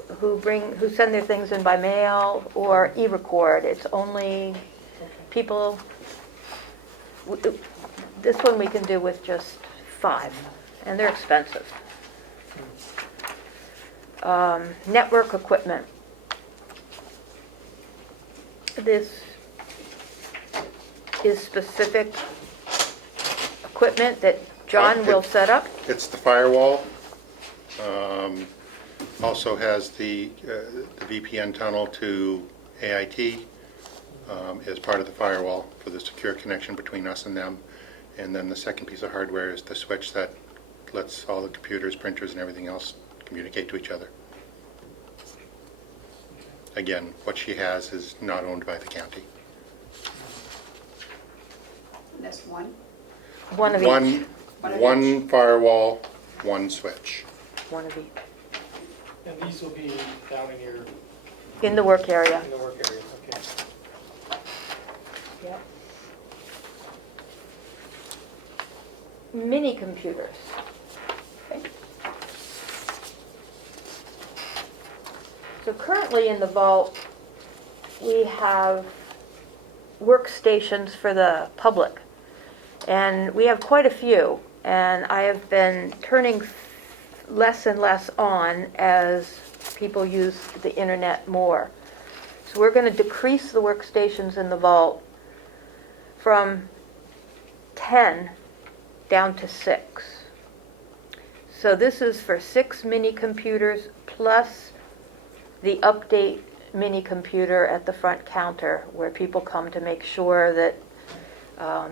send their things in by mail or e-record. It's only people. This one we can do with just 5, and they're expensive. Network equipment. This is specific equipment that John will set up. It's the firewall. Also has the VPN tunnel to AIT as part of the firewall for the secure connection between us and them. And then the second piece of hardware is the switch that lets all the computers, printers, and everything else communicate to each other. Again, what she has is not owned by the county. And that's one. One of each. One firewall, one switch. One of each. And these will be down in your, In the work area. in the work area, okay. Yep. Mini computers. Okay. So currently in the vault, we have workstations for the public. And we have quite a few. And I have been turning less and less on as people use the internet more. So we're going to decrease the workstations in the vault from 10 down to 6. So this is for 6 mini computers plus the update mini computer at the front counter where people come to make sure that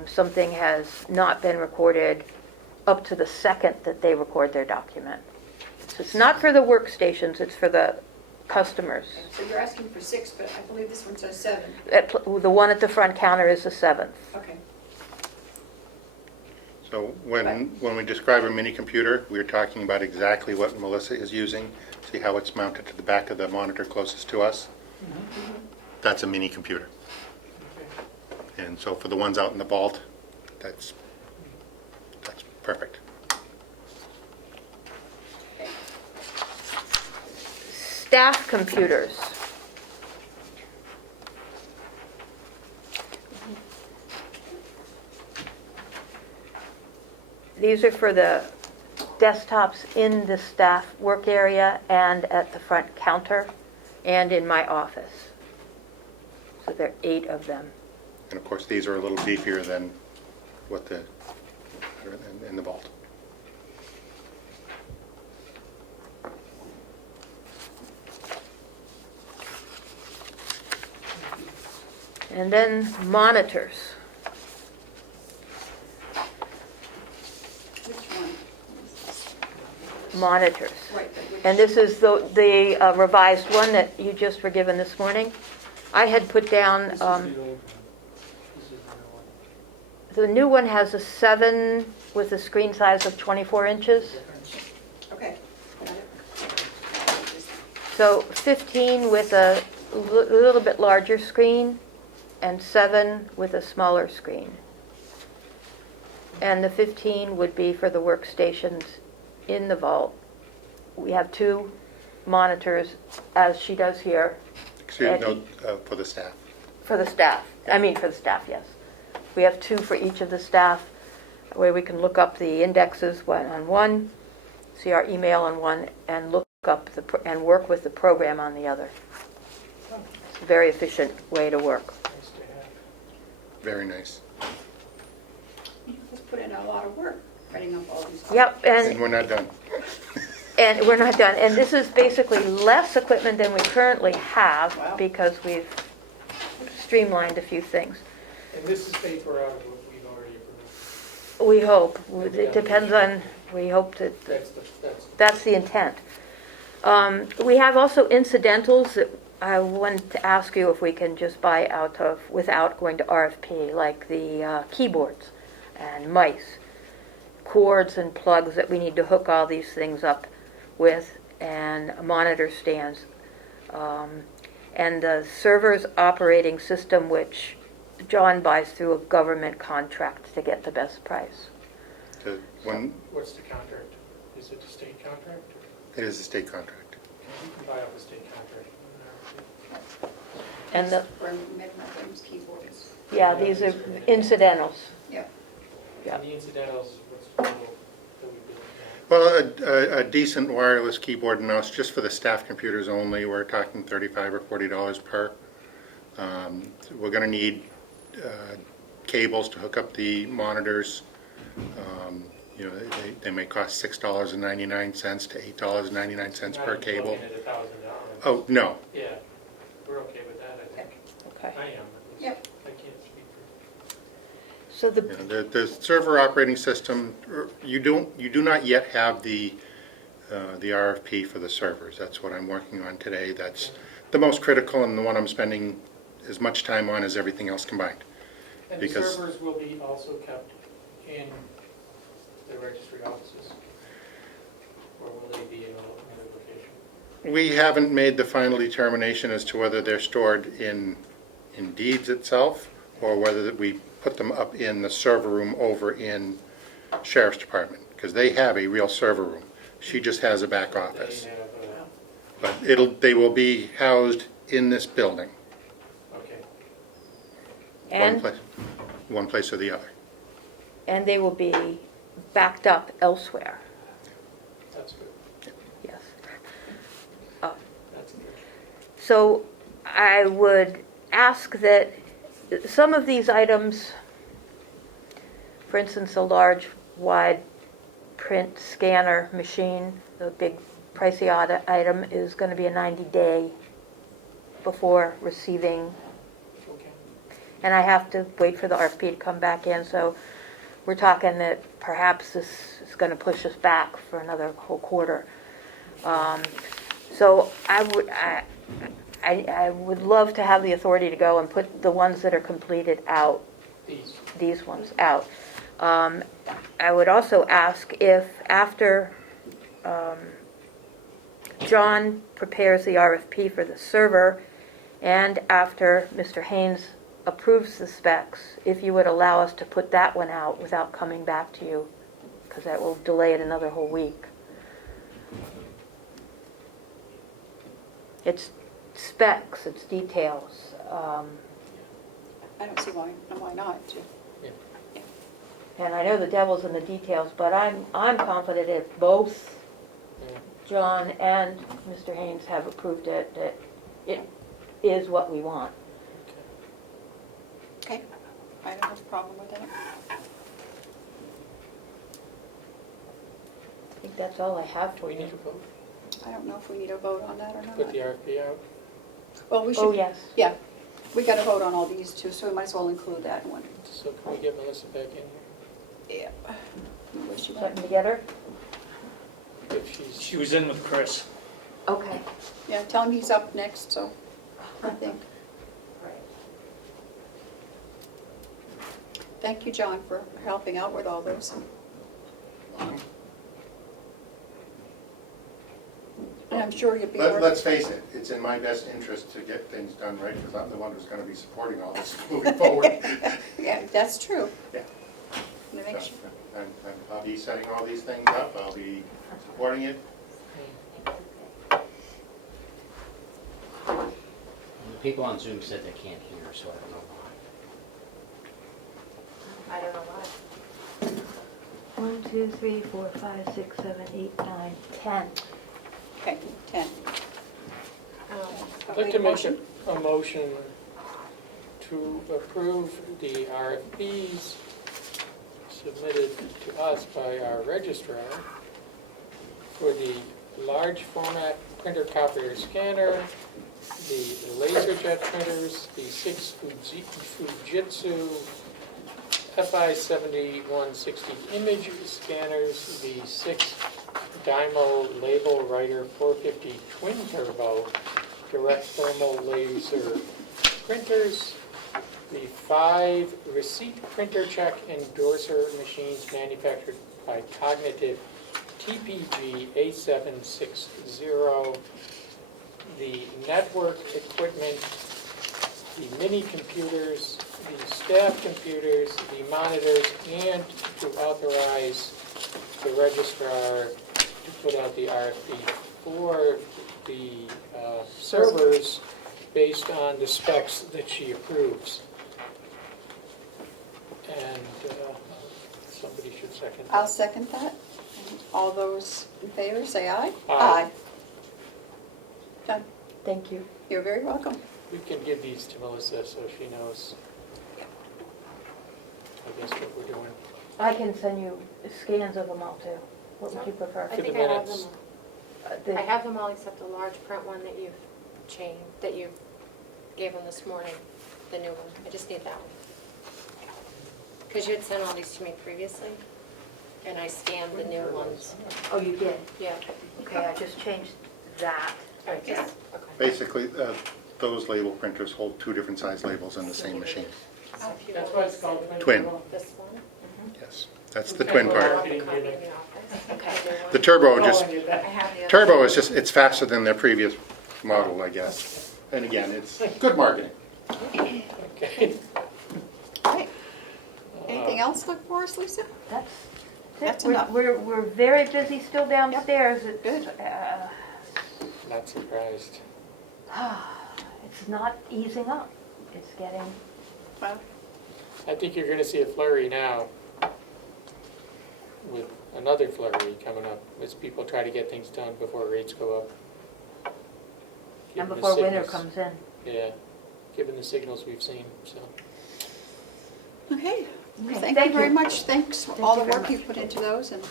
something has not been recorded up to the second that they record their document. So it's not for the workstations, it's for the customers. So you're asking for 6, but I believe this one says 7. The one at the front counter is the 7th. Okay. So when we describe a mini computer, we're talking about exactly what Melissa is using. See how it's mounted to the back of the monitor closest to us? That's a mini computer. And so for the ones out in the vault, that's perfect. Staff computers. These are for the desktops in the staff work area and at the front counter and in my office. So there are 8 of them. And of course, these are a little beefier than what are in the vault. And then monitors. Which one? Monitors. Right, but which? And this is the revised one that you just were given this morning. I had put down, This is the old one. This is the new one. the new one has a 7 with a screen size of 24 inches. Okay. Got it. So 15 with a little bit larger screen and 7 with a smaller screen. And the 15 would be for the workstations in the vault. We have 2 monitors, as she does here, Excuse me, no, for the staff. for the staff. I mean, for the staff, yes. We have 2 for each of the staff, where we can look up the indexes on one, see our email on one, and look up and work with the program on the other. It's a very efficient way to work. Nice to have. Very nice. You just put in a lot of work writing up all these. Yep, And we're not done. and we're not done. And this is basically less equipment than we currently have Wow. because we've streamlined a few things. And this is paid for out of what we've already approved. We hope. It depends on, we hope that that's the intent. We have also incidentals that I wanted to ask you if we can just buy out of without going to RFP, like the keyboards and mice, cords and plugs that we need to hook all these things up with, and monitor stands, and the server's operating system, which John buys through a government contract to get the best price. What's the contract? Is it a state contract? It is a state contract. You can buy off a state contract. And the, For mid-range keyboards. yeah, these are incidentals. Yeah. Yeah. And the incidentals, what's the total that we do? Well, a decent wireless keyboard and mouse, just for the staff computers only, we're talking $35 or $40 per. We're going to need cables to hook up the monitors. You know, they may cost $6.99 to $8.99 per cable. Not even looking at $1,000. Oh, no. Yeah, we're okay with that, I think. Okay. I am, at least. Yep. I can't speak for. So You know, the server operating system, you do not yet have the RFP for the servers. That's what I'm working on today. That's the most critical and the one I'm spending as much time on as everything else combined. And the Because- servers will be also kept in the registry offices? Or will they be in another location? We haven't made the final determination as to whether they're stored in Deeds itself or whether that we put them up in the server room over in Sheriff's Department, because they have a real server room. She just has a back office. They have, But they will be housed in this building, okay. and one place or the other. and they will be backed up elsewhere. That's good. Yes. That's good. So I would ask that some of these items, for instance, a large wide print scanner machine, the big pricey item is going to be a 90-day before receiving, Okay. and I have to wait for the RFP to come back in, so we're talking that perhaps this is going to push us back for another whole quarter. So I would love to have the authority to go and put the ones that are completed out, these ones out. I would also ask if after John prepares the RFP for the server and after Mr. Haynes approves the specs, if you would allow us to put that one out without coming back to you, because that will delay it another whole week. It's specs, it's details. I don't see why not. And I know the devil's in the details, but I'm confident if both Yeah. John and Mr. Haynes have approved it, that it is what we want. Okay, I don't have a problem with that. I think that's all I have Do for we you. need to vote? I don't know if we need a vote on that or Put not. the RFP out? Well, we should. Oh, yes. Yeah, we got to vote on all these too, so we might as well include that one. So can we get Melissa back in Yeah. Where's she Putting at? together? here? If she's. She was in with Chris. Okay. Yeah, tell him he's up next, so I think. Thank you, John, for helping out with all those. And I'm sure you'll be working. Let's face it, it's in my best interest to get things done right, because I'm the one who's gonna be supporting all this moving forward. Yeah, that's true. Yeah. To make sure. I'll be setting all these things up, I'll be supporting it. The people on Zoom said they can't hear, so I don't know why. I don't know why. 1, 2, 3, 4, 5, 6, 7, 8, 9, 10. Okay, 10. I'd like to make a motion to approve the RFPs submitted to us by our registrar for the large format printer copier scanner, the LaserJet printers, the 6 Fujitsu FI 7160 image scanners, the 6 Dymo Label Writer 450 Twin Turbo direct thermal laser printers, the 5 receipt printer check endorser machines manufactured by Cognitive TPG A760, the network equipment, the mini computers, the staff computers, the monitors, and to authorize the registrar to put out the RFP for the servers based on the specs that she approves. And somebody should second that. I'll second that. All those in favor, say aye. Aye. Done. Thank you. You're very welcome. We can give these to Melissa so she knows, I guess, what we're doing. I can send you scans of them all too. What would you prefer? I For the think I have them minutes. all. I have them all except the large print one that you've changed, that you gave them this morning, the new one. I just need that one. Because you had sent all these to me previously, and I scanned the new ones. Oh, you did? Yeah. Okay, I just changed that. All right, just, okay. Basically, those label printers hold two different size labels in the same machine. So if you That's want why to it's called send Twin. This one? Yes, that's the twin I'll part. have a copy in the office. Okay. The turbo just, I have the other. turbo is just, it's faster than their previous model, I guess. And again, it's good marketing. Okay. Okay. Anything else look for us, Lisa? That's enough. We're very busy still downstairs. It's, Good. Not surprised. It's not easing up. It's getting, Well, I think you're gonna see a flurry now with another flurry coming up as people try to get things done before rates go up. and Given the before winter signals- comes in. Yeah, given the signals we've seen, so. okay. Okay, Thank you very you. much. Thanks for Thank all you the very work you much. put into those and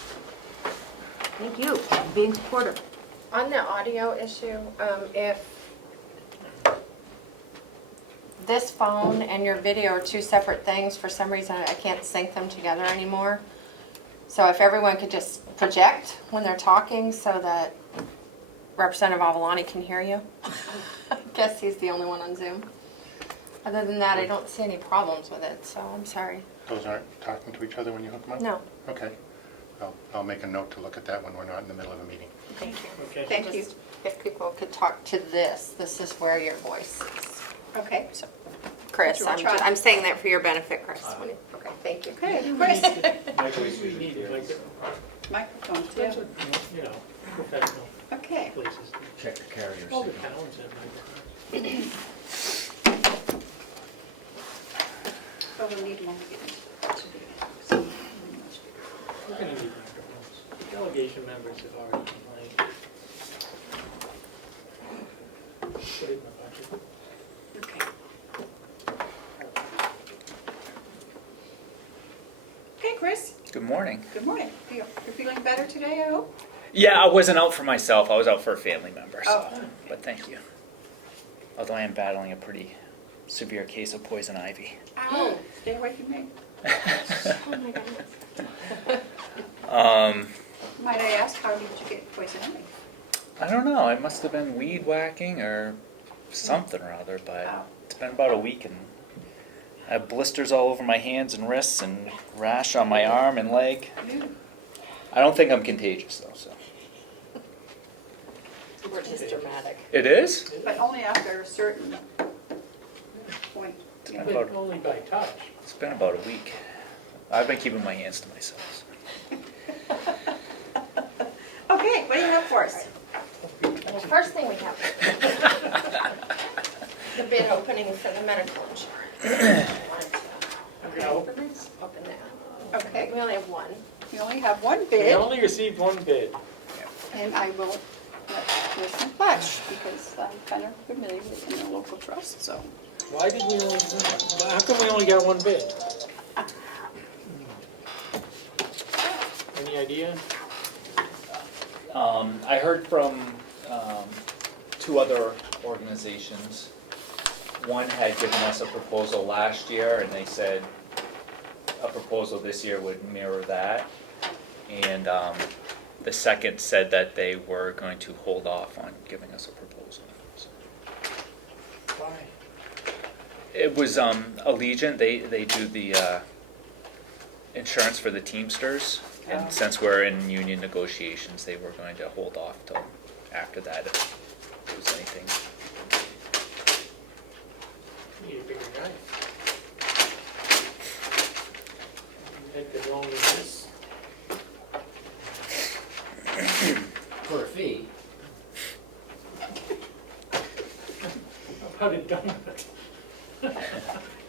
Thank you for being supportive. On the audio issue, if this phone and your video are two separate things, for some reason I can't sync them together anymore. So if everyone could just project when they're talking so that Representative Avalani can hear you. I guess he's the only one on Zoom. Other than that, I don't see any problems with it, so I'm sorry. Those aren't talking to each other when you hook them up? No. Okay. I'll make a note to look at that when we're not in the middle of a meeting. Thank you. Okay. thank you. Just if people could talk to this is where your voice is. Okay. So, Chris, We'll try. I'm saying that for your benefit, Chris. Okay, thank you. Okay, Chris. We need like, Microphone that's too. what, you know, professional Okay. places. Check the carrier All the signal. towns have microphones. So we'll need one. We're gonna need microphones. Delegation members have already complained. Put it in the budget. Okay. Okay, Chris. Good morning. Good morning. You're feeling better today, I hope? Yeah, I wasn't out for myself. I was out for a family member, so. Oh. But thank you. Although I am battling a pretty severe case of poison ivy. Ow. Stay away from me. Oh my goodness. Might I ask, how did you get poison ivy? I don't know. It must have been weed whacking or something or other, but Wow. it's been about a week and I have blisters all over my hands and wrists and rash on my arm and leg. Ew. I don't think I'm contagious though, so. We're just dramatic. It is? But only after a certain point. It's Yeah. been about, Only by touch. it's been about a week. I've been keeping my hands to myself. So. Okay, what do you have for us? Well, first thing we have the bid opening for the medical insurance. I'm gonna open these? Open that. Okay, We only have one. we only have one We bid, only received one bid. and I will let Kristen Fletch, because I'm kind of familiar with the local trust, so. Why did we only, how come we only got one bid? Any idea? I heard from two other organizations. One had given us a proposal last year, and they said a proposal this year would mirror that. And the second said that they were going to hold off on giving us a proposal. So Why? it was Allegiant. They do the insurance for the Teamsters. And since we're in union negotiations, they were going to hold off till after that if there was anything. Need a bigger knife. Make the wrong this. For a fee. How about it done with it?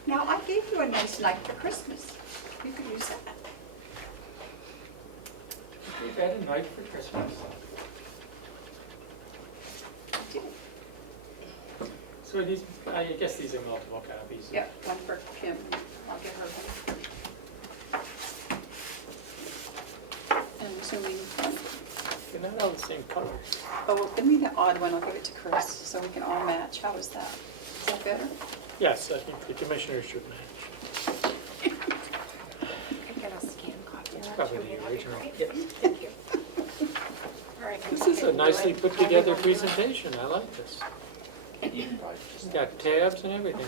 Now, I gave you a nice knife for Christmas. You could use that. We've had a knife for Christmas. So these, I guess these are multiple copies. Yeah, one for Kim. I'll get her one. assuming. They're not all the same color. Oh, well, give me the odd one, I'll give it to Chris, so we can all match. How is that? Is that better? Yes, I think the commissioners should match. I get a scanned copy of that. Probably too, the that'd be original. great. Yep. Thank you. All right, This is a nicely put together presentation. I like this. You can probably just- It's got tabs and everything.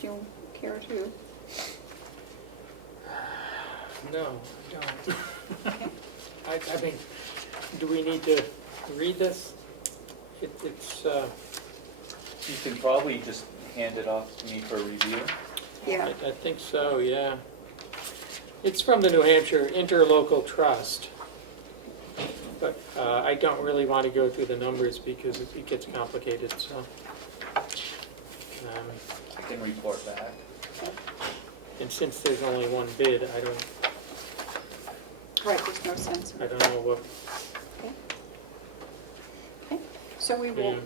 Do you care to? No, I don't. I mean, do we need to read this? It's, You can probably just hand it off to me for review. Yeah. I think so, yeah. It's from the New Hampshire Interlocal Trust. But I don't really want to go through the numbers because it gets complicated, so. I can report back. And since there's only one bid, I Right, there's no sense. don't know what, Okay, so we will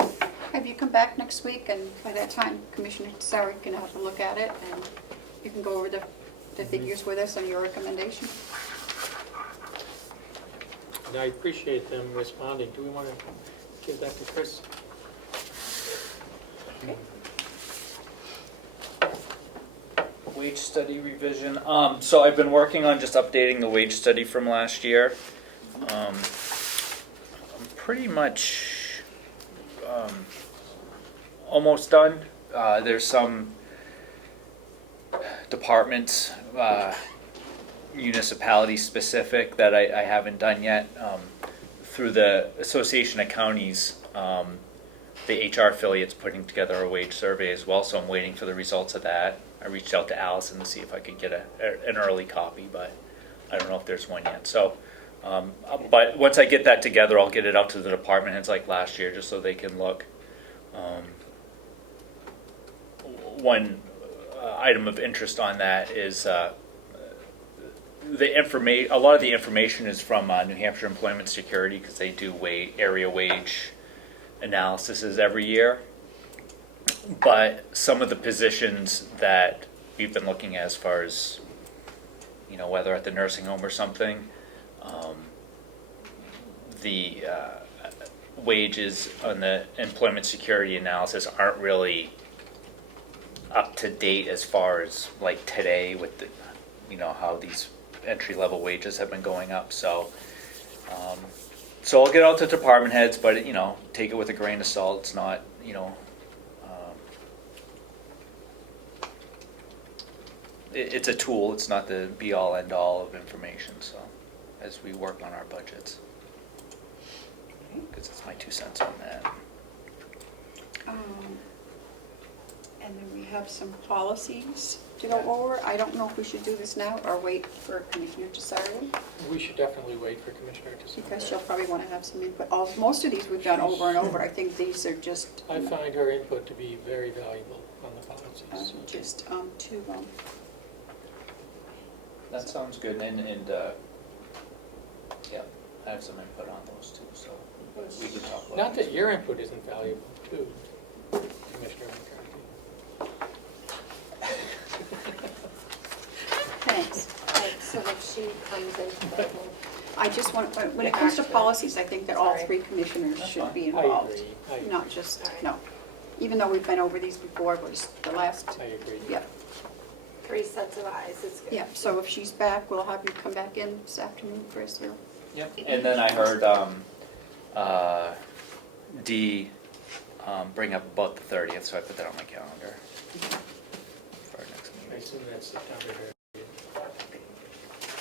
yeah. have you come back next week, and by that time, Commissioner Tsari can have a look at it, and you can go over the figures with us and your recommendation. And I appreciate them responding. Do we want to give that to Chris? Okay. Wage study revision. So I've been working on just updating the wage study from last year. I'm pretty much almost done. There's some departments, municipality specific, that I haven't done yet. Through the Association of Counties, the HR affiliate's putting together a wage survey as well, so I'm waiting for the results of that. I reached out to Allison to see if I could get an early copy, but I don't know if there's one yet. So, but once I get that together, I'll get it out to the department heads like last year, just so they can look. One item of interest on that is the information. A lot of the information is from New Hampshire Employment Security, because they do area wage analyses every year. But some of the positions that we've been looking at, as far as, whether at the nursing home or something, the wages on the employment security analysis aren't really up to date as far as like today with the, how these entry level wages have been going up. So, so I'll get out to department heads, but take it with a grain of salt. It's not, it's a tool. It's not the be-all, end-all of information. So, as we work on our budgets, because it's my 2 cents on that. And then we have some policies to go over. I don't know if we should do this now or wait for Commissioner Tsari, We should definitely wait for Commissioner to. because she'll probably want to have some input. Most of these we've done over and over. I think these are just, I find her input to be very valuable on the policies. just two of them. That sounds good, and yeah, I have some input on those too, so we can talk about. Not that your input isn't valuable too, Commissioner McCarthy. Thanks. Right, so if she comes in, I just want, when it comes to policies, I think that all Sorry. three commissioners That's should fine. be I involved. agree, I agree. Not just, Alright. no. Even though we've been over these before, but it's the last, I agree. yeah. 3 sets of eyes is good. Yeah, so if she's back, we'll have you come back in this afternoon, Chris, or, Yep. And then I heard Dee bring up about the 30th, so I put that on my calendar for our next I meeting. assume that's September.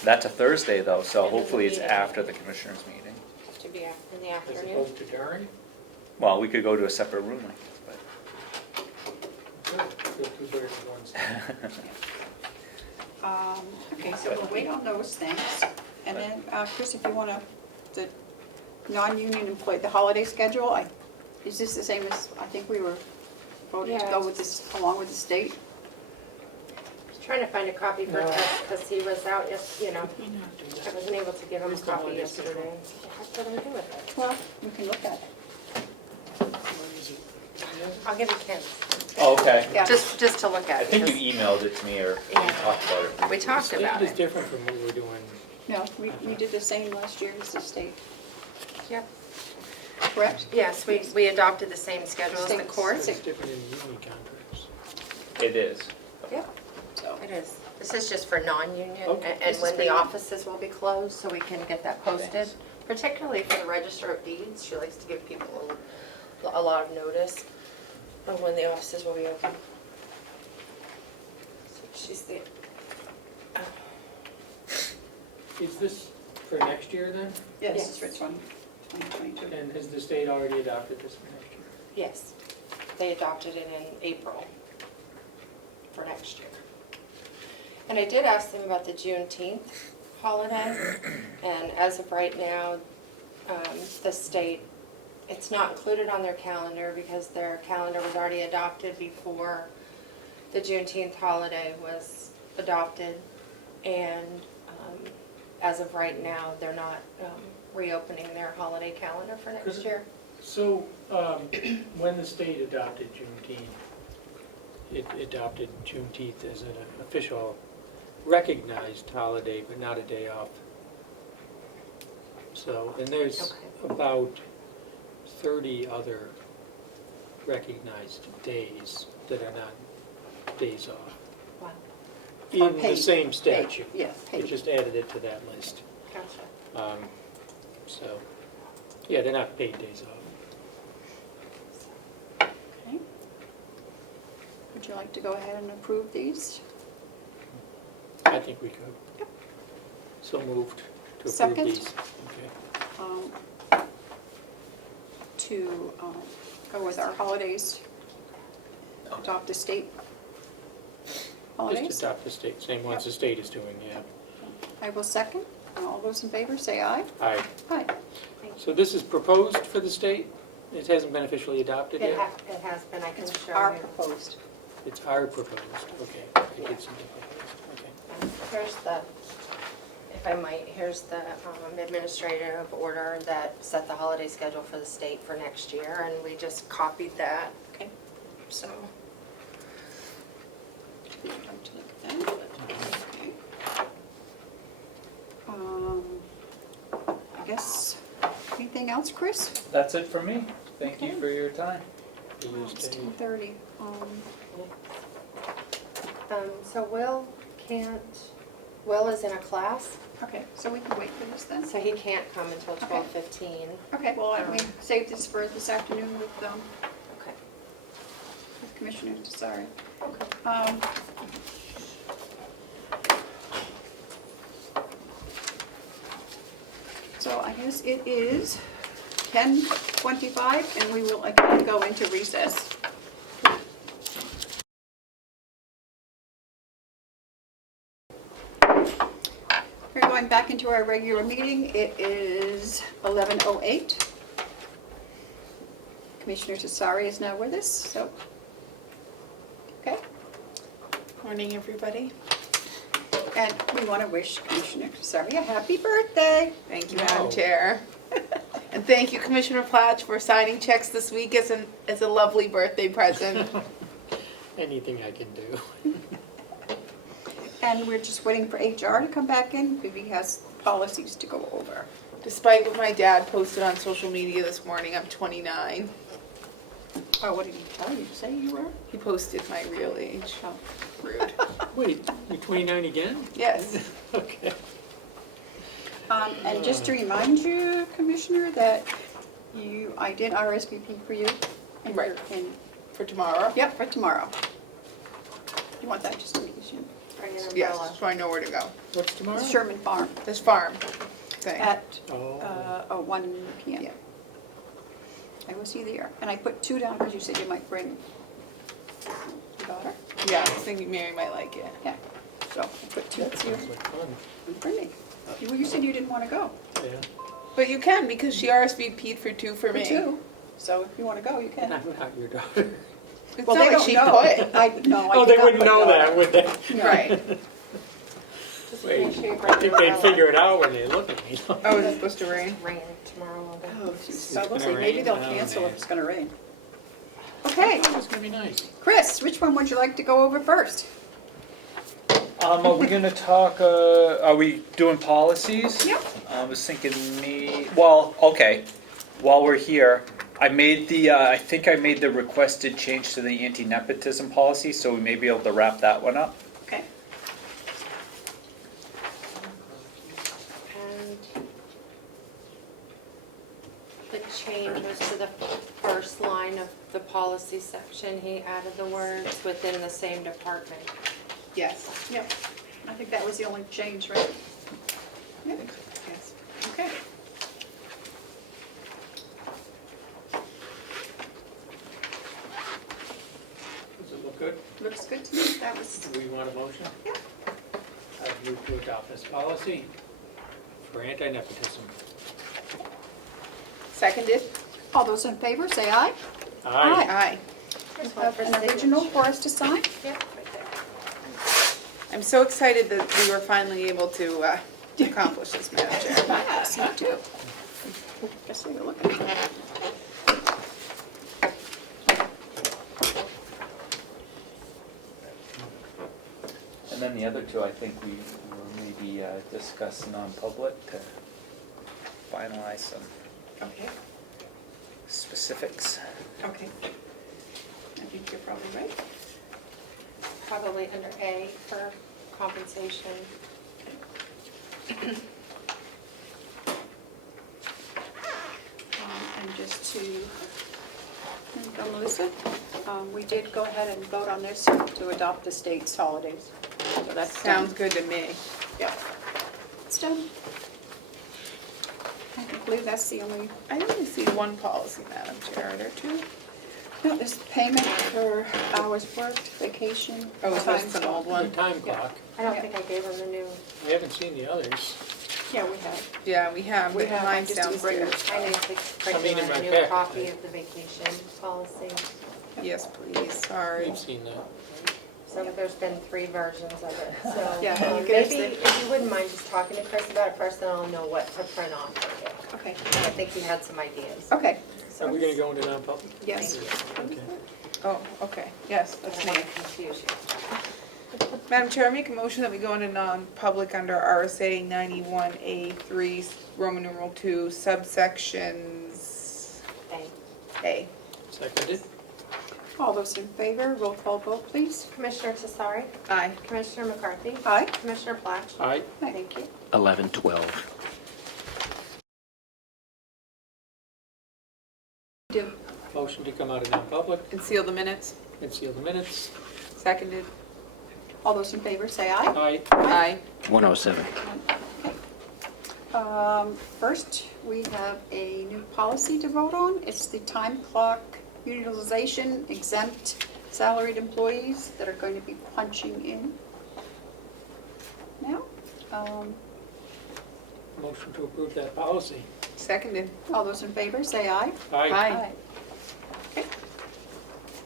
That's a Thursday though, so End of the hopefully it's meeting. after the commissioners meeting. To be in the As afternoon. opposed to during? Well, we could go to a separate room, but. Good, two birds with one stone. okay, so we'll wait on those things. And then, Chris, if you want to, the non-union employee, the holiday schedule, is this the same as, I think we were voting to Yeah. go with this, along with the state? Trying to find a copy for No. Chris, because he was out, I wasn't able to give him a Where's the copy holiday yesterday. schedule? What am I doing with it? Well, we can look at it. I'll give you Ken's. Oh, okay. Yeah. just to look at. I think you because emailed it to me or we talked about it. We talked State about is it. different from what we're doing. No, we did the same last year as the state, Yep. correct? Yes, we adopted the same schedule as the Same- court. It's different in union contracts. It is. Yep, So, it is. This is just for non-union Okay. and This is when for the non- offices will be closed, so we can get that posted. Thanks. Particularly for the Register of Deeds, she likes to give people a lot of notice of when the offices will be open. So she's the, Is this for next year then? yes, Yes. it's for 2022. And has the state already adopted this for next year? yes, they adopted it in April for next year. And I did ask them about the Juneteenth holiday, and as of right now, the state, it's not included on their calendar because their calendar was already adopted before the Juneteenth holiday was adopted. And as of right now, they're not reopening their holiday calendar for next year. So, when the state adopted Juneteenth, it adopted Juneteenth as an official recognized holiday, but not a day off. So, and there's Okay. about 30 other recognized days that are not days off Wow, Or in the paid. same Paid, statute. yeah, It paid. just added it to that list. gotcha. So, yeah, they're not paid days off. Okay. Would you like to go ahead and approve these? I think we could. Yep. So moved to approve Second. these. Okay. um, To go with our holidays, adopt the state holidays? Just adopt the state, same ones the state is doing, yeah. I will second. All those in favor, say aye. Aye. Aye. So this is proposed for the state? It hasn't been officially adopted It yet? it has been, I can It's show our you. proposed. It's our proposed, okay. I think it's in the proposed, okay. And here's the, if I might, here's the administrative order that set the holiday schedule for the state for next year, and we just copied that. Okay. So, Would you like to look at that? Okay. I guess, anything else, Chris? That's it for me. Thank you Okay. for your time. The use It's date. 10:30. so Will is in a class, Okay, so we can wait for this then? so he can't come until 12:15. Okay, well, we saved this for this afternoon with Okay. Commissioner Desari. Okay. So I guess it is 10:25, and we will again go into recess. We're going back into our regular meeting. It is 11:08. Commissioner Desari is now with us, so, okay. Morning, everybody. And we want to wish Commissioner Desari a happy birthday. Thank you, Wow. Madam Chair. And thank you, Commissioner Platch, for signing checks this week as a lovely birthday present. Anything I can do. And we're just waiting for HR to come back in, because he has policies to go over. Despite what my dad posted on social media this morning, I'm 29. Oh, what did he tell you? Say you were? He posted my real age. Oh. Rude. Wait, you're 29 again? Yes. Okay. And just to remind you, Commissioner, that I did RSVP for you. And Right. you're in- For tomorrow? Yep, for tomorrow. You want that just in case you, Bring an Yes, umbrella. so I know where to go. What's tomorrow? Sherman Farm This farm thing. at Oh, 1 PM. I will see you there. And I put 2 down because you said you might bring your daughter. Yeah, I was thinking Mary might like it. Yeah, so I put 2 that for you. sounds like fun. Bring me. You said you didn't want to go. Yeah. But you can, because she RSVP'd for 2 for me. 2. So if you want to go, you And can. I'm not your daughter. It's Well, not they like don't she know. put. I Oh, did they not wouldn't put know daughter. that, would they? No. Right. Just Wait, make sure you I bring think your they'd umbrella. figure it out when they look at me. Oh, is it supposed to rain? Rain tomorrow. Oh, geez. It's So we'll gonna see. Maybe rain? they'll Oh, cancel if man. it's going to rain. Okay, It's gonna be nice. Chris, which one would you like to go over first? Are we gonna talk, are we doing policies? Yep. I was thinking well, okay, while we're here, I made I think I made the requested change to the anti-nepotism policy, so we may be able to wrap that one up. Okay. And the change was to the first line of the policy section. He added the words within the same department. Yes. Yep. I think that was the only change, right? Yep. Yes. Okay. Does it look good? Looks good to me. That was, Do we want a motion? Yeah. I move to adopt this policy for anti-nepotism. Seconded? all those in favor, say aye. Aye. Aye. You have an original for us to sign? Yep, right there. I'm so excited that we were finally able to accomplish this, Madam Chair. Yes, me too. Guess we were looking. And then the other two, I think we will maybe discuss non-public to finalize some Okay, specifics. okay. I think you're probably right. Probably under A for compensation. And just to, go Melissa, we did go ahead and vote on this to adopt the state's holidays. So that's done. Sounds good to me. Yeah. It's done. I believe that's the only, I only see one policy, Madam Chair. Are there two? no, there's payment for hours worked, vacation. Oh, is this time an old The one? time Yeah. clock, I don't Yeah. think I gave him the new, we haven't seen the others. Yeah, we have. Yeah, we have, We but have, I mine's just didn't bring it. downstairs. I need to I bring mean, you in my a new packet. copy of the vacation policy. Yes, please, sorry. We've seen that. So there's been 3 versions of it, so Yeah, you maybe give us if you wouldn't mind just talking to Chris about it first, then I'll know what to print off for you. Okay, I think he had some ideas. okay, Are we gonna go into non-public? yes. Okay. Oh, okay, yes, I that's don't me. want to confuse you. Madam Chair, I make a motion that we go into non-public under RSA 91A3, Roman numeral 2, subsections Thank A. Seconded? All those in favor, roll call vote, please. Commissioner Tesari, Aye. Commissioner McCarthy, Aye. Commissioner Platt, Aye. thank you. 11:12. Do. Motion to come out of non-public And seal the minutes. and seal the minutes. Seconded. All those in favor, say aye. Aye. Aye. 107. First, we have a new policy to vote on. It's the time clock utilization exempt salaried employees that are going to be punching in now. Motion to approve that policy. Seconded. All those in favor, say aye. Aye. Okay.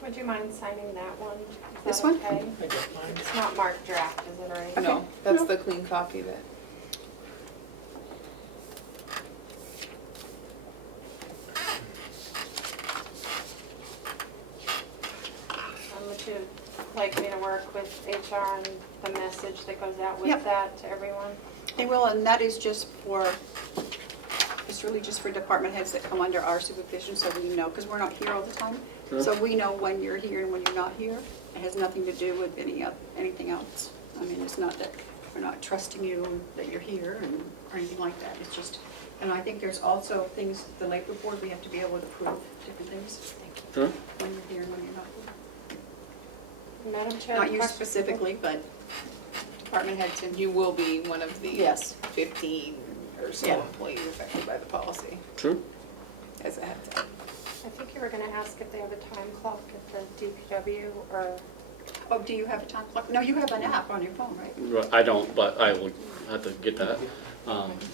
Would you mind signing that one? Is This that one? okay? I got mine. It's not marked draft, is it, right? No, that's No. the clean copy that. Would you like me to work with HR and the message that goes out with Yep. that to everyone? They will, and that is just for, it's really just for department heads that come under our supervision, so we know, because we're not here all the time. So we know when you're here and when you're not here. It has nothing to do with anything else. I mean, it's not that we're not trusting you that you're here or anything like that. It's just, and I think there's also things, the labor board, we have to be able to prove different things. When you're here and when you're not here. Madam Chair? Not you question- specifically, but department heads and You will be one of the Yes. 15 or so Yeah. employees affected by the policy, True. as a heads up. I think you were going to ask if they have a time clock at the DPW or, Oh, do you have a time clock? No, you have an app on your phone, right? Well, I don't, but I will have to get that.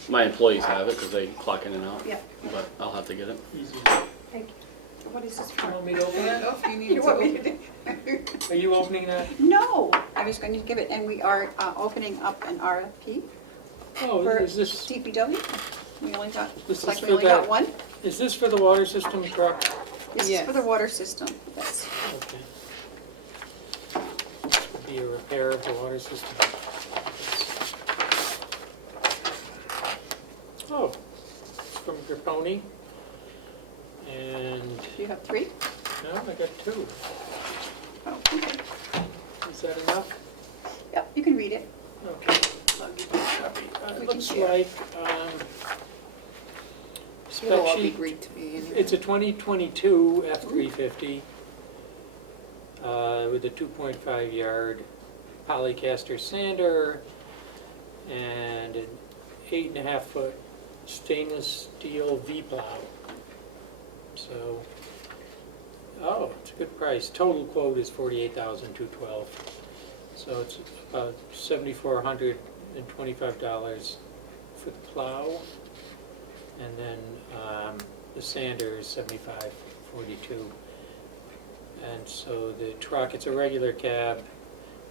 My employees have it because they clock in and out, Yeah. but I'll have to get it. Easy. thank you. What is this You for? want me to open that? If you need You want me to. to do? Are you opening that? No, I was going to give it, and we are opening up an RFP Oh, for is this, DPW. We only got, This looks like is we for only got that- one. is this for the water system truck? This is Yes. for the water system, yes. Okay. This would be a repair of the water system. Oh, it's from Grapponi. And, You have 3? no, I got 2. Oh, okay. Is that enough? Yep, you can read it. Okay, I'll give you a copy. We It can looks share. like, It'll spec all be sheet, Greek to me anyway. it's a 2022 F350 with a 2.5 yard polycaster sander and an 8.5 foot stainless steel V-plow. So, oh, it's a good price. Total quote is $48,212. So it's about $7,425 for the plow, and then the sander is $75.42. And so the truck, it's a regular cab,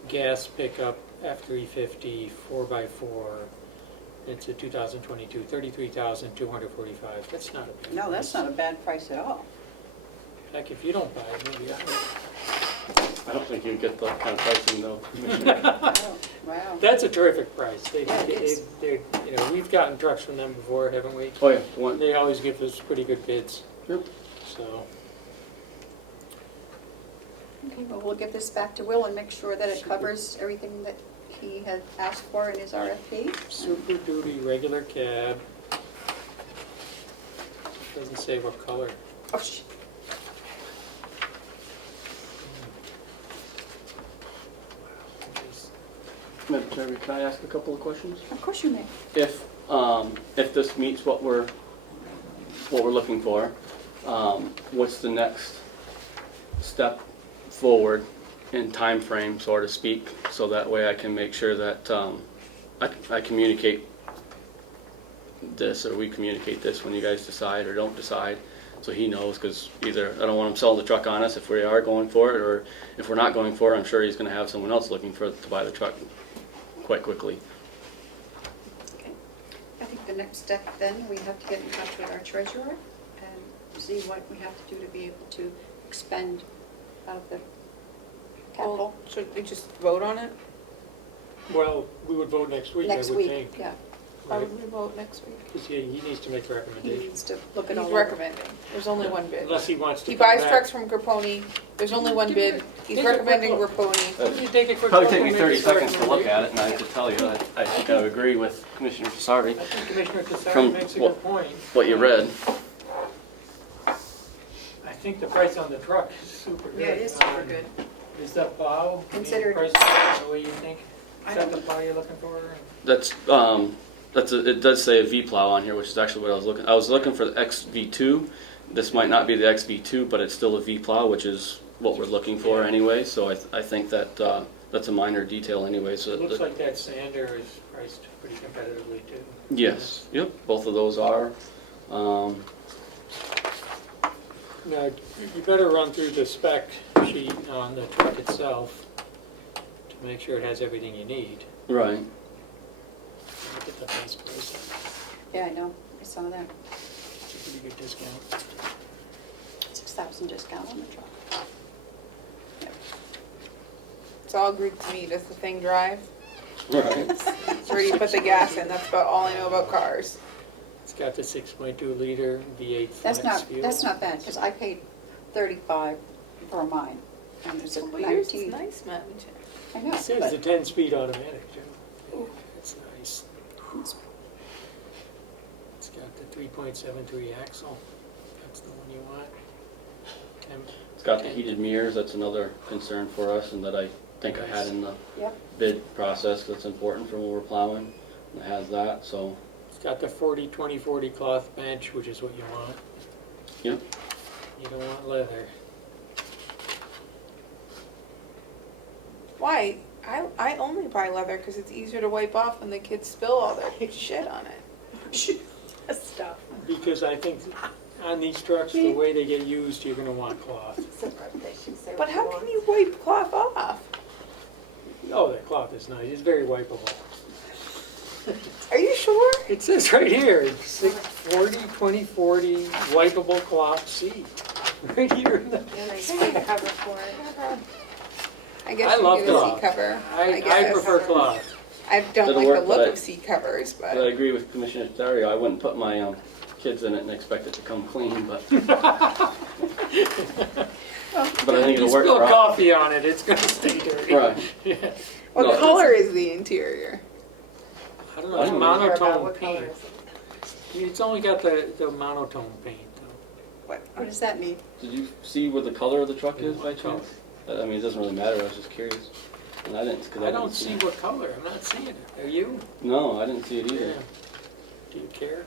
gas pickup, F350, 4x4. It's a 2022, $33,245. That's not a bad price. No, that's not a bad price at all. Heck, if you don't buy it, maybe I will. I don't think you get that kind of pricing though, Commissioner. Oh, wow. That's a terrific price. Yeah, it is. We've gotten trucks from them before, haven't we? Oh, yeah, the one, They always give us pretty good bids. Yep. So, Okay, well, we'll give this back to Will and make sure that it covers everything that he had asked for in his RFP. Super Duty regular cab. Doesn't say what color. Oh, sh- Madam Chairman, can I ask a couple of questions? Of course you may. If this meets what we're looking for, what's the next step forward in time frame, so to speak, so that way I can make sure that I communicate this, or we communicate this when you guys decide or don't decide, so he knows, because either I don't want him selling the truck on us if we are going for it, or if we're not going for it, I'm sure he's going to have someone else looking to buy the truck quite quickly. Okay. I think the next step then, we have to get in touch with our treasurer and see what we have to do to be able to expend out of the capital. Well, should we just vote on it? Well, we would vote next week, I Next would week, think. yeah. How Right? would we vote next week? Because he needs to make a He recommendation. needs to look at He's all. recommending. There's only one bid. Unless he wants to He come buys back. trucks from Grapponi. There's only one bid. He's Take a quick recommending look. Grapponi. Why don't you take a quick Probably look take and me make 30 a seconds to look at it, recommendation? and I could tell you, I think I agree with Commissioner Casari, I think Commissioner Casari From makes a what- good point. what you read. I think the price on the truck is super good. Yeah, it is super good. Is that plow? Considered- Price the way you think? Is that the plow you're looking for? It does say a V plow on here, which is actually what I was looking for the XV2. This might not be the XV2, but it's still a V plow, which is what we're looking for Yeah. anyway. So I think that that's a minor detail anyway. So It looks like that sander is priced pretty competitively too. yes, yep, both of those are. Now, you better run through the spec sheet on the truck itself to make sure it has everything you need. Right. Look at the base price. Yeah, I know, I saw that. It's a pretty good discount. 6,000 discount on the truck. It's all Greek to me. Does the thing drive? Right. It's where you put the gas in. That's about all I know about cars. It's got the 6.2 liter V8 That's flex not, fuel. that's not bad, because I paid 35 for mine, and there's a Well, yours is 19. nice, man. I know, It says the but 10-speed automatic too. It's nice. It's got the 3.73 axle. That's the one you want. It's got the heated mirrors. That's another concern for us, and that I think I had in the Yep. bid process. That's important for when we're plowing. It has that, so It's got the 40-20-40 cloth bench, which is what you want. yep. You don't want leather. Why? I only buy leather because it's easier to wipe off when the kids spill all their shit on it. stuff. Because I think on these trucks, the way they get used, you're gonna want cloth. But how can you wipe cloth off? Oh, that cloth is nice. It's very wipeable. Are you sure? It says right here, 640, 2040, wipeable cloth seat. right here. In the, A nice big cover for it. I guess I you love get a cloth. seat cover. I guess. prefer cloth. I don't It'll like work, the look but of seat covers, But I but agree with Commissioner Terrio, I wouldn't put my kids in it and expect it to come clean, but. But I think You it'll work spill for us. coffee on it, it's gonna stay dirty. Right. Yeah. what No. color is the interior? I don't know, I it's don't Care about monotone what color paint. is it? It's only got the monotone paint though. What does that mean? Did you see what the color of the truck is by chance? I mean, it doesn't really matter, I was just curious. And I didn't, cause I I don't didn't see it. what color, I'm not seeing it. Are you? No, I didn't see it either. Do you care?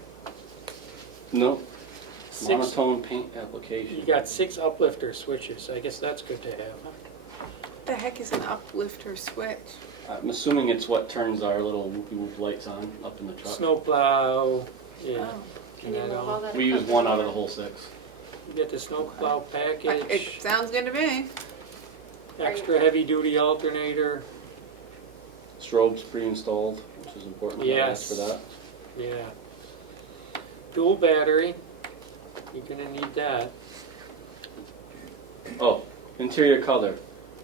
No, 6, monotone paint application. you got 6 uplifter switches, I guess that's good to have, huh? What the heck is an uplifter switch? I'm assuming it's what turns our little whoop lights on up in the truck. Snowplow, yeah. Oh, can and you that move all. all that? We use one out of the whole 6. You get the snowplow It package, sounds good to me. extra heavy duty alternator, Strobes pre-installed, which is important to ask Yes. for that. yeah. Dual battery, you're gonna need that. Oh, interior color.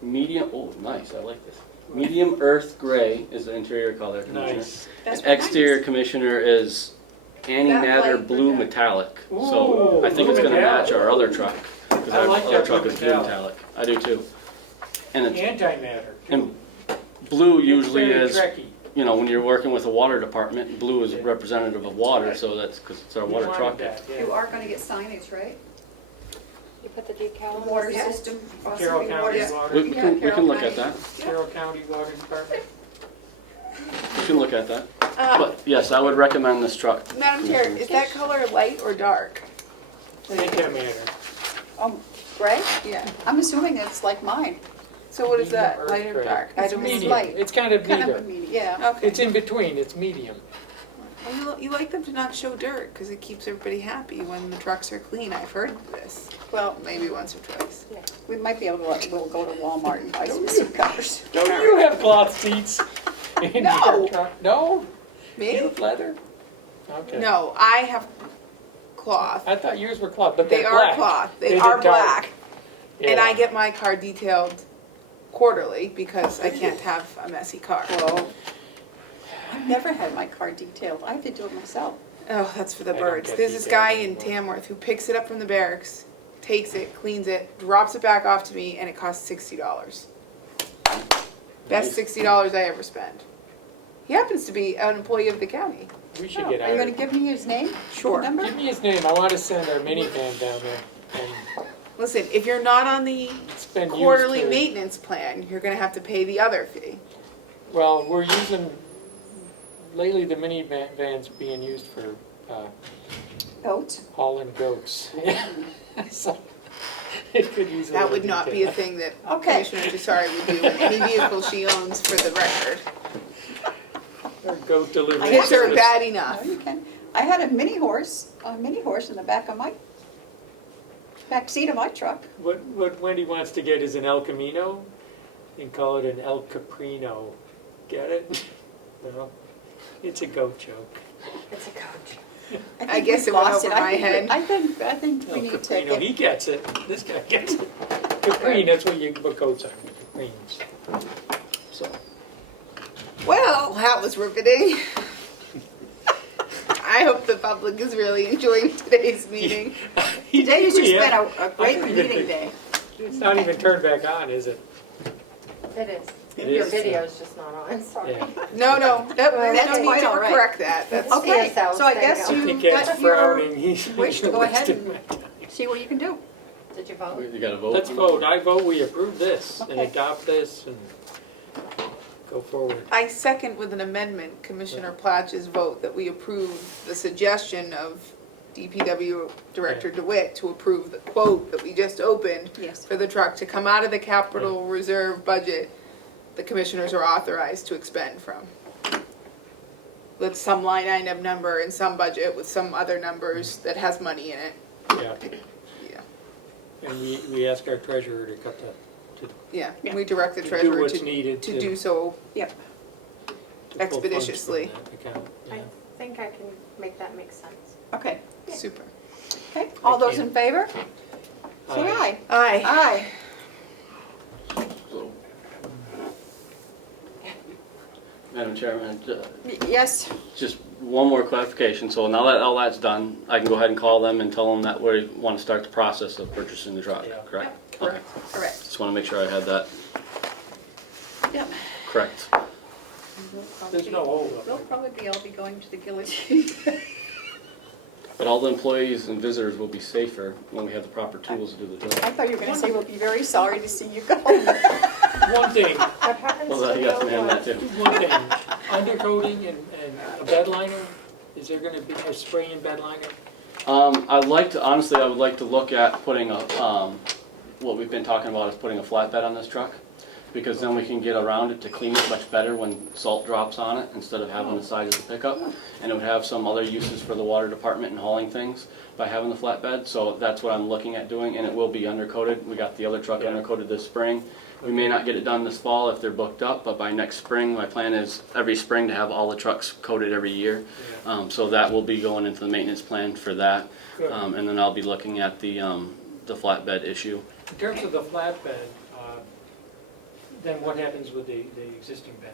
Medium, oh, nice, I like this. Medium earth gray is the interior color, Commissioner. Nice. That's And what mine exterior is. Commissioner is Annie That Mather light blue or dark? metallic. So Ooh, I think blue it's gonna metallic. match our other truck. Because I our like other that truck blue is blue metallic. metallic. I do too. And it's, Antimatter, too. and blue usually It's is, very Trekkie. you know, when you're working with a water department, blue is representative of water, so that's because it's our We water wanted truck. that, yeah. You are gonna get signage, right? You put the decal on? Water Yeah. system. Carroll possibly County water- Water, We can look at that. Carroll County Water Department. We can look at that. Um, But yes, I would recommend this truck. Madam Chair, is that color light or dark? Antimatter. Oh, gray? Yeah. I'm assuming it's like mine. So what is Medium that, earth light or gray. dark? I It's don't medium. know. light. It's kind of Kind of a neither. medium, yeah. Okay. It's in between, it's medium. Well, you like them to not show dirt because it keeps everybody happy when the trucks are clean. I've heard this. Well, Maybe once or twice. we might be able to, we'll go to Walmart and buy some seat covers. Don't you have cloth seats in No. your truck? No? Me? You have leather? Okay. No, I have cloth. I thought yours were cloth, but They they're are black. cloth. They They're are dark. black. And Yeah. I get my car detailed quarterly because I can't have a messy car. Well, I've never had my car detailed. I have to do it myself. Oh, that's for the I don't birds. get There's this detailed guy in anymore. Tamworth who picks it up from the barracks, takes it, cleans it, drops it back off to me, and it costs $60. Best Nice. $60 I ever spent. He happens to be an employee of the county. We should Oh, get are you gonna out. give me his name? Sure. Number? Give me his name, I want to send our minivan down there. And Listen, if you're not on the it's been used quarterly to- maintenance plan, you're gonna have to pay the other fee. Well, we're using, lately the minivan's being used for Goat? hauling goats. So, it could use a That little would not be a detail. thing that Okay. Commissioner Jasari would do in any vehicle she owns, for the record. Or goat delivery. Kids are service. bad No, enough. you can. I had a mini horse in the back of my, back seat of my truck. What Wendy wants to get is an El Camino and call it an El Caprino. Get it? No, it's a goat joke. It's a coach. I think guess we've it went lost over I my think we- head. I think we El need to Caprino, he get, gets it. This guy gets it. Caprine, that's what goats are, caprines. So, Well, that was riveting. I hope the public is really enjoying today's meeting. today has just been Yeah. a great I think meeting day. It's not even turned back on, is it? It is. It Your is. video's just not on, sorry. Yeah. No, there's That's no need quite to all right. correct that. That's Okay. Okay, yourselves, so I there you guess go. I you think Ed's got your, frowning. He's wish to go ahead wasting and- my time. see what you can do. Did you vote? You gotta vote. Let's vote. I vote we approve this and Okay. adopt this and go forward. I second with an amendment Commissioner Platch's vote that we approve the suggestion of DPW Director DeWitt to approve the quote that we just opened Yes. for the truck to come out of the capital reserve budget the commissioners are authorized to expend from. With some line item number and some budget with some other numbers that has money in it. Yeah. Yeah. And we ask our treasurer to cut Yeah, Yeah. we direct the to do treasurer what's to needed do so. Yep. to pull funds from expeditiously. that account. I Yeah. think I can make that make sense. Okay, Super. okay. All those in favor? Say aye. Aye. Aye. So, Madam Chairman, Yes, just one more clarification. So now that all that's done, I can go ahead and call them and tell them that we want to start the process of purchasing the truck, Yeah. correct? correct, Okay. correct. Just want to make sure I had that Yep. correct. There's no holdup. They'll probably all be going to the guillotine. But all the employees and visitors will be safer when we have the proper tools to do the job. I thought you were gonna say we'll be very sorry to see you go. One thing, Well, you got to hand that too. one thing, undercoating and a bed liner, is there gonna be a spray in bed liner? I'd like to, honestly, I would like to look at putting a, what we've been talking about is putting a flatbed on this truck. Because then we can get around it to clean it much better when salt drops on it instead of having the side of the pickup. And it would have some other uses for the water department and hauling things by having the flatbed. So that's what I'm looking at doing, and it will be undercoated. We got the other truck undercoated this spring. We may not get it done this fall if they're booked up, but by next spring, my plan is every spring to have all the trucks coated every year. So that will be going into the maintenance plan for that. Good. And then I'll be looking at the flatbed issue. In terms of the flatbed, then what happens with the existing bed?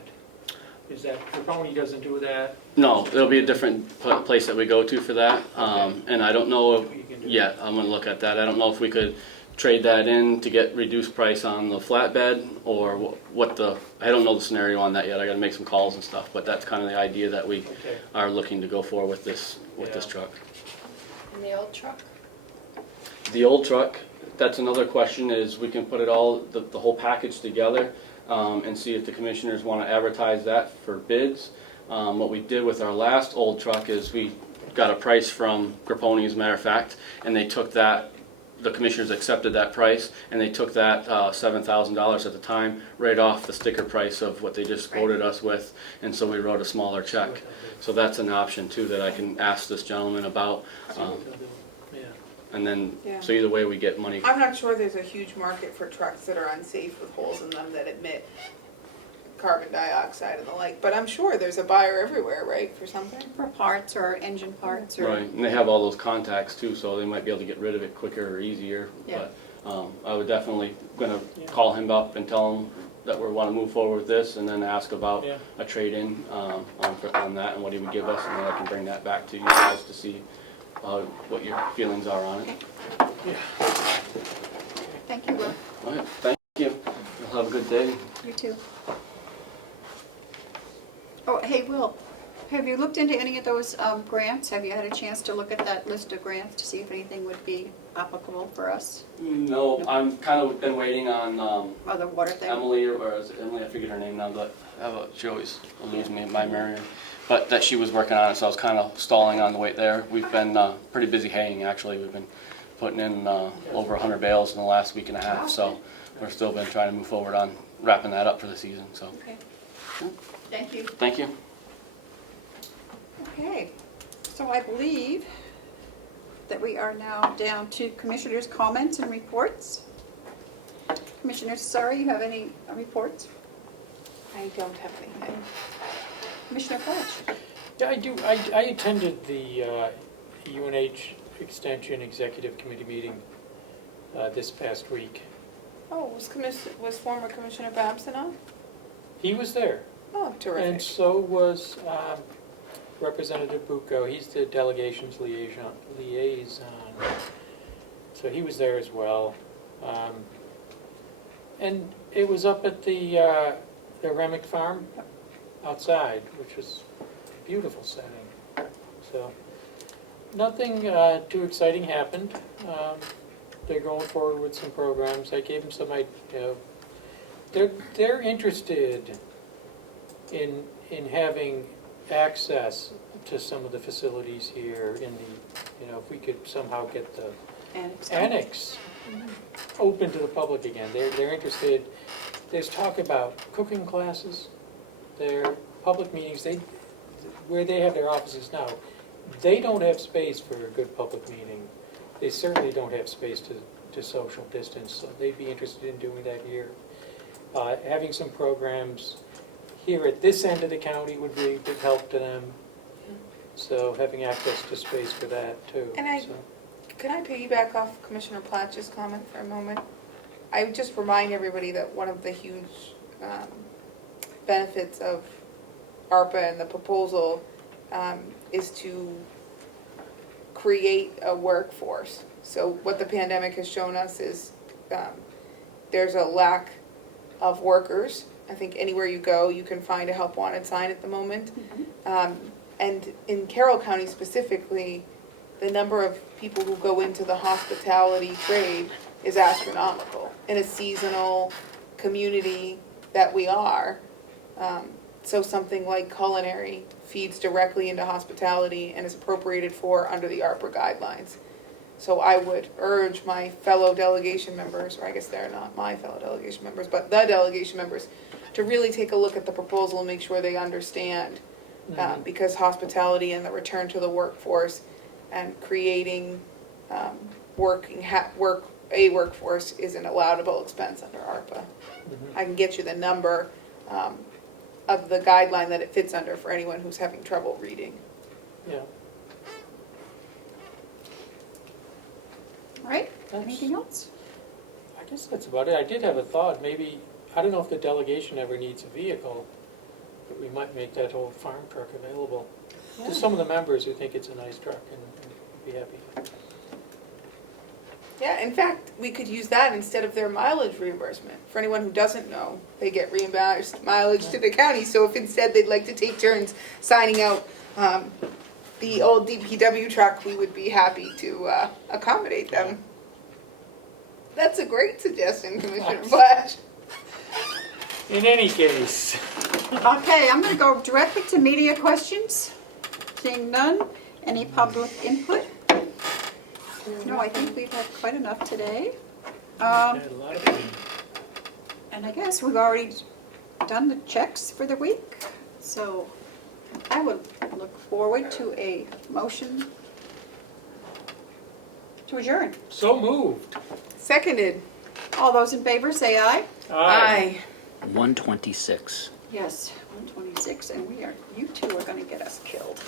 Is that, the pony doesn't do that? No, there'll be a different place that we go to for that. And I don't know if, What you can do. yet, I'm gonna look at that. I don't know if we could trade that in to get reduced price on the flatbed or what the, I don't know the scenario on that yet. I gotta make some calls and stuff, but that's kind of the idea that we Okay. are looking to go for with this Yeah. truck. And the old truck? The old truck, that's another question, is we can put it all, the whole package together and see if the commissioners want to advertise that for bids. What we did with our last old truck is we got a price from Grapponi, as a matter of fact, and they took that, the commissioners accepted that price, and they took that $7,000 at the time right off the sticker price of what they just quoted us with, and so we wrote a smaller check. So that's an option too that I can ask this gentleman about. Yeah. And then, Yeah. so either way, we get money. I'm not sure there's a huge market for trucks that are unsafe with holes in them that emit carbon dioxide and the like, but I'm sure there's a buyer everywhere, right, for something? For parts or engine parts or. Right, and they have all those contacts too, so they might be able to get rid of it quicker or easier. Yeah. But I would definitely gonna call him up and tell him that we want to move forward with this, and then ask about Yeah. a trade-in on that and what he would give us, and then I can bring that back to you guys to see what your feelings are on it. Thank you, Will. All right, thank you. You'll have a good day. You too. Oh, hey, Will, have you looked into any of those grants? Have you had a chance to look at that list of grants to see if anything would be applicable for us? No, I'm kind of been waiting on Oh, the water thing? Emily, or is it Emily? I forget her name now, but she always eludes me, my Marion. But that she was working on it, so I was kind of stalling on the way there. We've been pretty busy haying, actually. We've been putting in over 100 bales in the last week and a half, so we're still been trying to move forward on wrapping that up for the season, so. Okay. Thank you. Thank you. Okay, so I believe that we are now down to commissioners' comments and reports. Commissioner Sari, you have any reports? I don't have anything. Commissioner Fletch? Yeah, I do. I attended the UNH Extension Executive Committee meeting this past week. Oh, was former Commissioner Babson on? He was there, Oh, and terrific. so was Representative Bucco. He's the delegation's liaison. So he was there as well. And it was up at the Remick Farm outside, which was a beautiful setting. So nothing too exciting happened. They're going forward with some programs. I gave them some idea. They're interested in having access to some of the facilities here in the, if we could somehow get the annex open to the public again. They're interested. There's talk about cooking classes. Their public meetings, where they have their offices now, they don't have space for a good public meeting. They certainly don't have space to social distance, so they'd be interested in doing that here. Having some programs here at this end of the county would be a big help to them. So having access to space for that too. And so. Can I piggyback off Commissioner Platch's comment for a moment? I would just remind everybody that one of the huge benefits of ARPA and the proposal is to create a workforce. So what the pandemic has shown us is there's a lack of workers. I think anywhere you go, you can find a help wanted sign at the moment. And in Carroll County specifically, the number of people who go into the hospitality trade is astronomical in a seasonal community that we are. So something like culinary feeds directly into hospitality and is appropriated for under the ARPA guidelines. So I would urge my fellow delegation members, or I guess they're not my fellow delegation members, but the delegation members, to really take a look at the proposal and make sure they understand. Because hospitality and the return to the workforce and creating a workforce is an allowable expense under ARPA. I can get you the number of the guideline that it fits under for anyone who's having trouble reading. Yeah. All right, anything else? I guess that's about it. I did have a thought, maybe, I don't know if the delegation ever needs a vehicle, but we might make that old farm truck available to some of the members who think it's a nice truck and be happy. Yeah, in fact, we could use that instead of their mileage reimbursement. For anyone who doesn't know, they get reimbursed mileage to the county, so if instead they'd like to take turns signing out the old DPW truck, we would be happy to accommodate them. That's a great suggestion, Commissioner Flash. In any case. Okay, I'm going to go directly to media questions. Seeing none. Any public input? No, I think we've had quite enough today. Had a lot of fun. And I guess we've already done the checks for the week. So I would look forward to a motion to adjourn. So moved. Seconded. All those in favor say aye. Aye. 126. Yes, 126, and you two are going to get us killed.